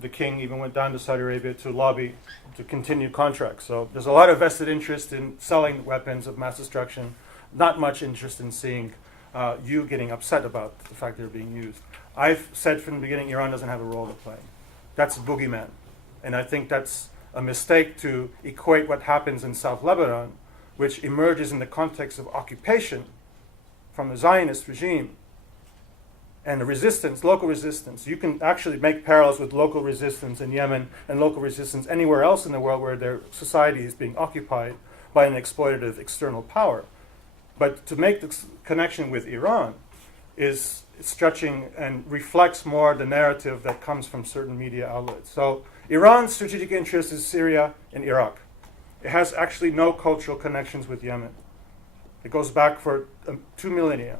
The king even went down to Saudi Arabia to lobby to continue contracts. So there's a lot of vested interest in selling weapons of mass destruction, not much interest in seeing you getting upset about the fact they're being used. I've said from the beginning Iran doesn't have a role to play. That's a boogeyman. And I think that's a mistake to equate what happens in South Lebanon, which emerges in the context of occupation from the Zionist regime, and the resistance, local resistance. You can actually make parallels with local resistance in Yemen and local resistance anywhere else in the world where their society is being occupied by an exploitative external power. But to make this connection with Iran is stretching and reflects more the narrative that comes from certain media outlets. So Iran's strategic interest is Syria and Iraq. It has actually no cultural connections with Yemen. It goes back for 2 millennia.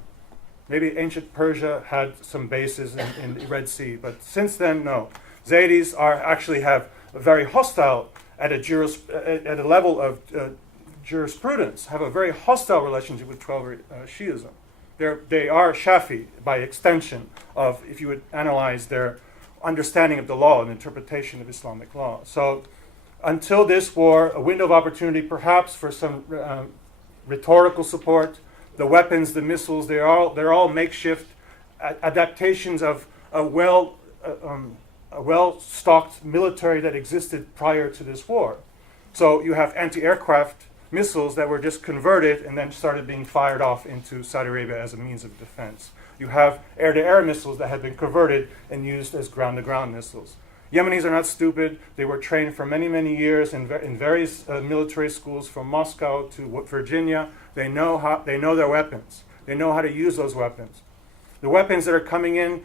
Maybe ancient Persia had some bases in the Red Sea, but since then, no. Zaydis have a very hostile, at a level of jurisprudence, have a very hostile relationship with Twelver Shiism. They are Shafi by extension of, if you would analyze their understanding of the law and interpretation of Islamic law. So until this war, a window of opportunity perhaps for some rhetorical support, the weapons, the missiles, they're all makeshift adaptations of a well-stocked military that existed prior to this war. So you have anti-aircraft missiles that were just converted and then started being fired off into Saudi Arabia as a means of defense. You have air-to-air missiles that have been converted and used as ground-to-ground missiles. Yemenis are not stupid. They were trained for many, many years in various military schools from Moscow to Virginia. They know their weapons. They know how to use those weapons. The weapons that are coming in,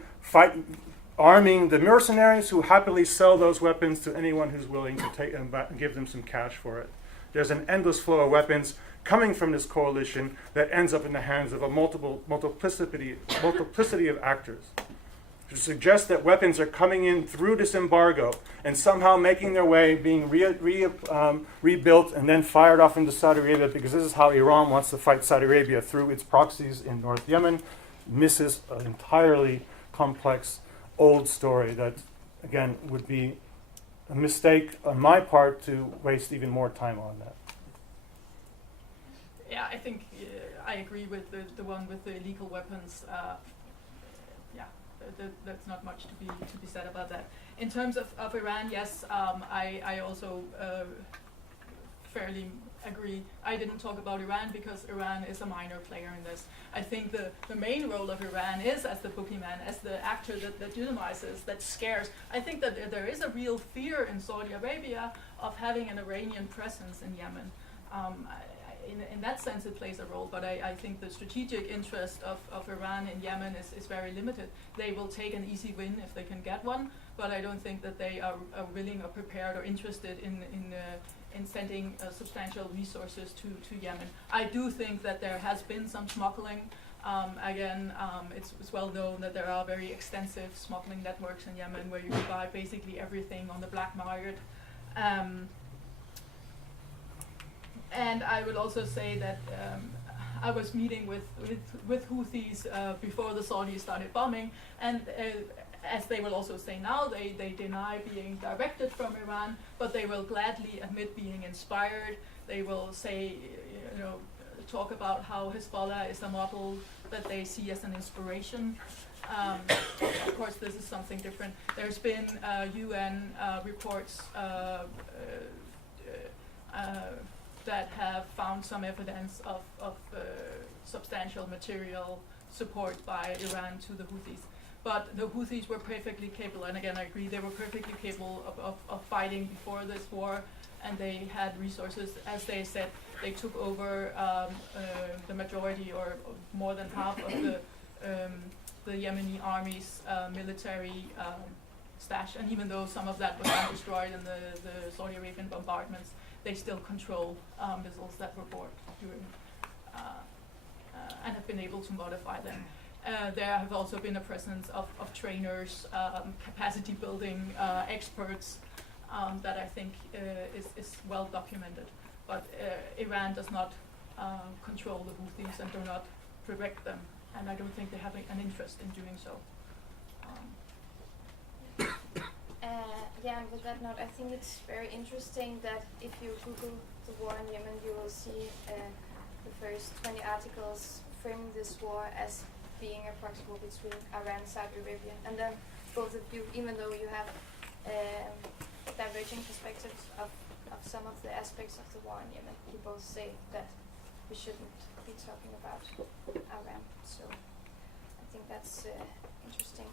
arming the mercenaries who happily sell those weapons to anyone who's willing to take them back and give them some cash for it. There's an endless flow of weapons coming from this coalition that ends up in the hands of a multiplicity of actors. To suggest that weapons are coming in through this embargo and somehow making their way, being rebuilt and then fired off into Saudi Arabia, because this is how Iran wants to fight Saudi Arabia through its proxies in North Yemen, misses an entirely complex old story that, again, would be a mistake on my part to waste even more time on that. Yeah, I think I agree with the one with the illegal weapons. That's not much to be said about that. In terms of Iran, yes, I also fairly agree. I didn't talk about Iran because Iran is a minor player in this. I think the main role of Iran is as the boogeyman, as the actor that legitimizes, that scares. I think that there is a real fear in Saudi Arabia of having an Iranian presence in Yemen. In that sense, it plays a role, but I think the strategic interest of Iran in Yemen is very limited. They will take an easy win if they can get one, but I don't think that they are willing or prepared or interested in sending substantial resources to Yemen. I do think that there has been some smuggling. It's well known that there are very extensive smuggling networks in Yemen where you can buy basically everything on the black market. And I would also say that I was meeting with Houthis before the Saudis started bombing, and as they will also say now, they deny being directed from Iran, but they will gladly admit being inspired. They will say, talk about how Hezbollah is a model that they see as an inspiration. Of course, this is something different. There's been UN reports that have found some evidence of substantial material support by Iran to the Houthis. But the Houthis were perfectly capable, and again I agree, they were perfectly capable of fighting before this war, and they had resources. As they said, they took over the majority or more than half of the Yemeni army's military stash. And even though some of that was then destroyed in the Saudi Arabian bombardments, they still control missiles that were bought during and have been able to modify them. There have also been a presence of trainers, capacity building experts that I think is well documented. But Iran does not control the Houthis and do not direct them, and I don't think they have an interest in doing so. Yeah, and with that note, I think it's very interesting that if you Google the war in Yemen, you will see the first 20 articles framing this war as being a proxy war between Iran and Saudi Arabia. And then both of you, even though you have diverging perspectives of some of the aspects of the war in Yemen, you both say that we shouldn't be talking about Iran. So I think that's interesting.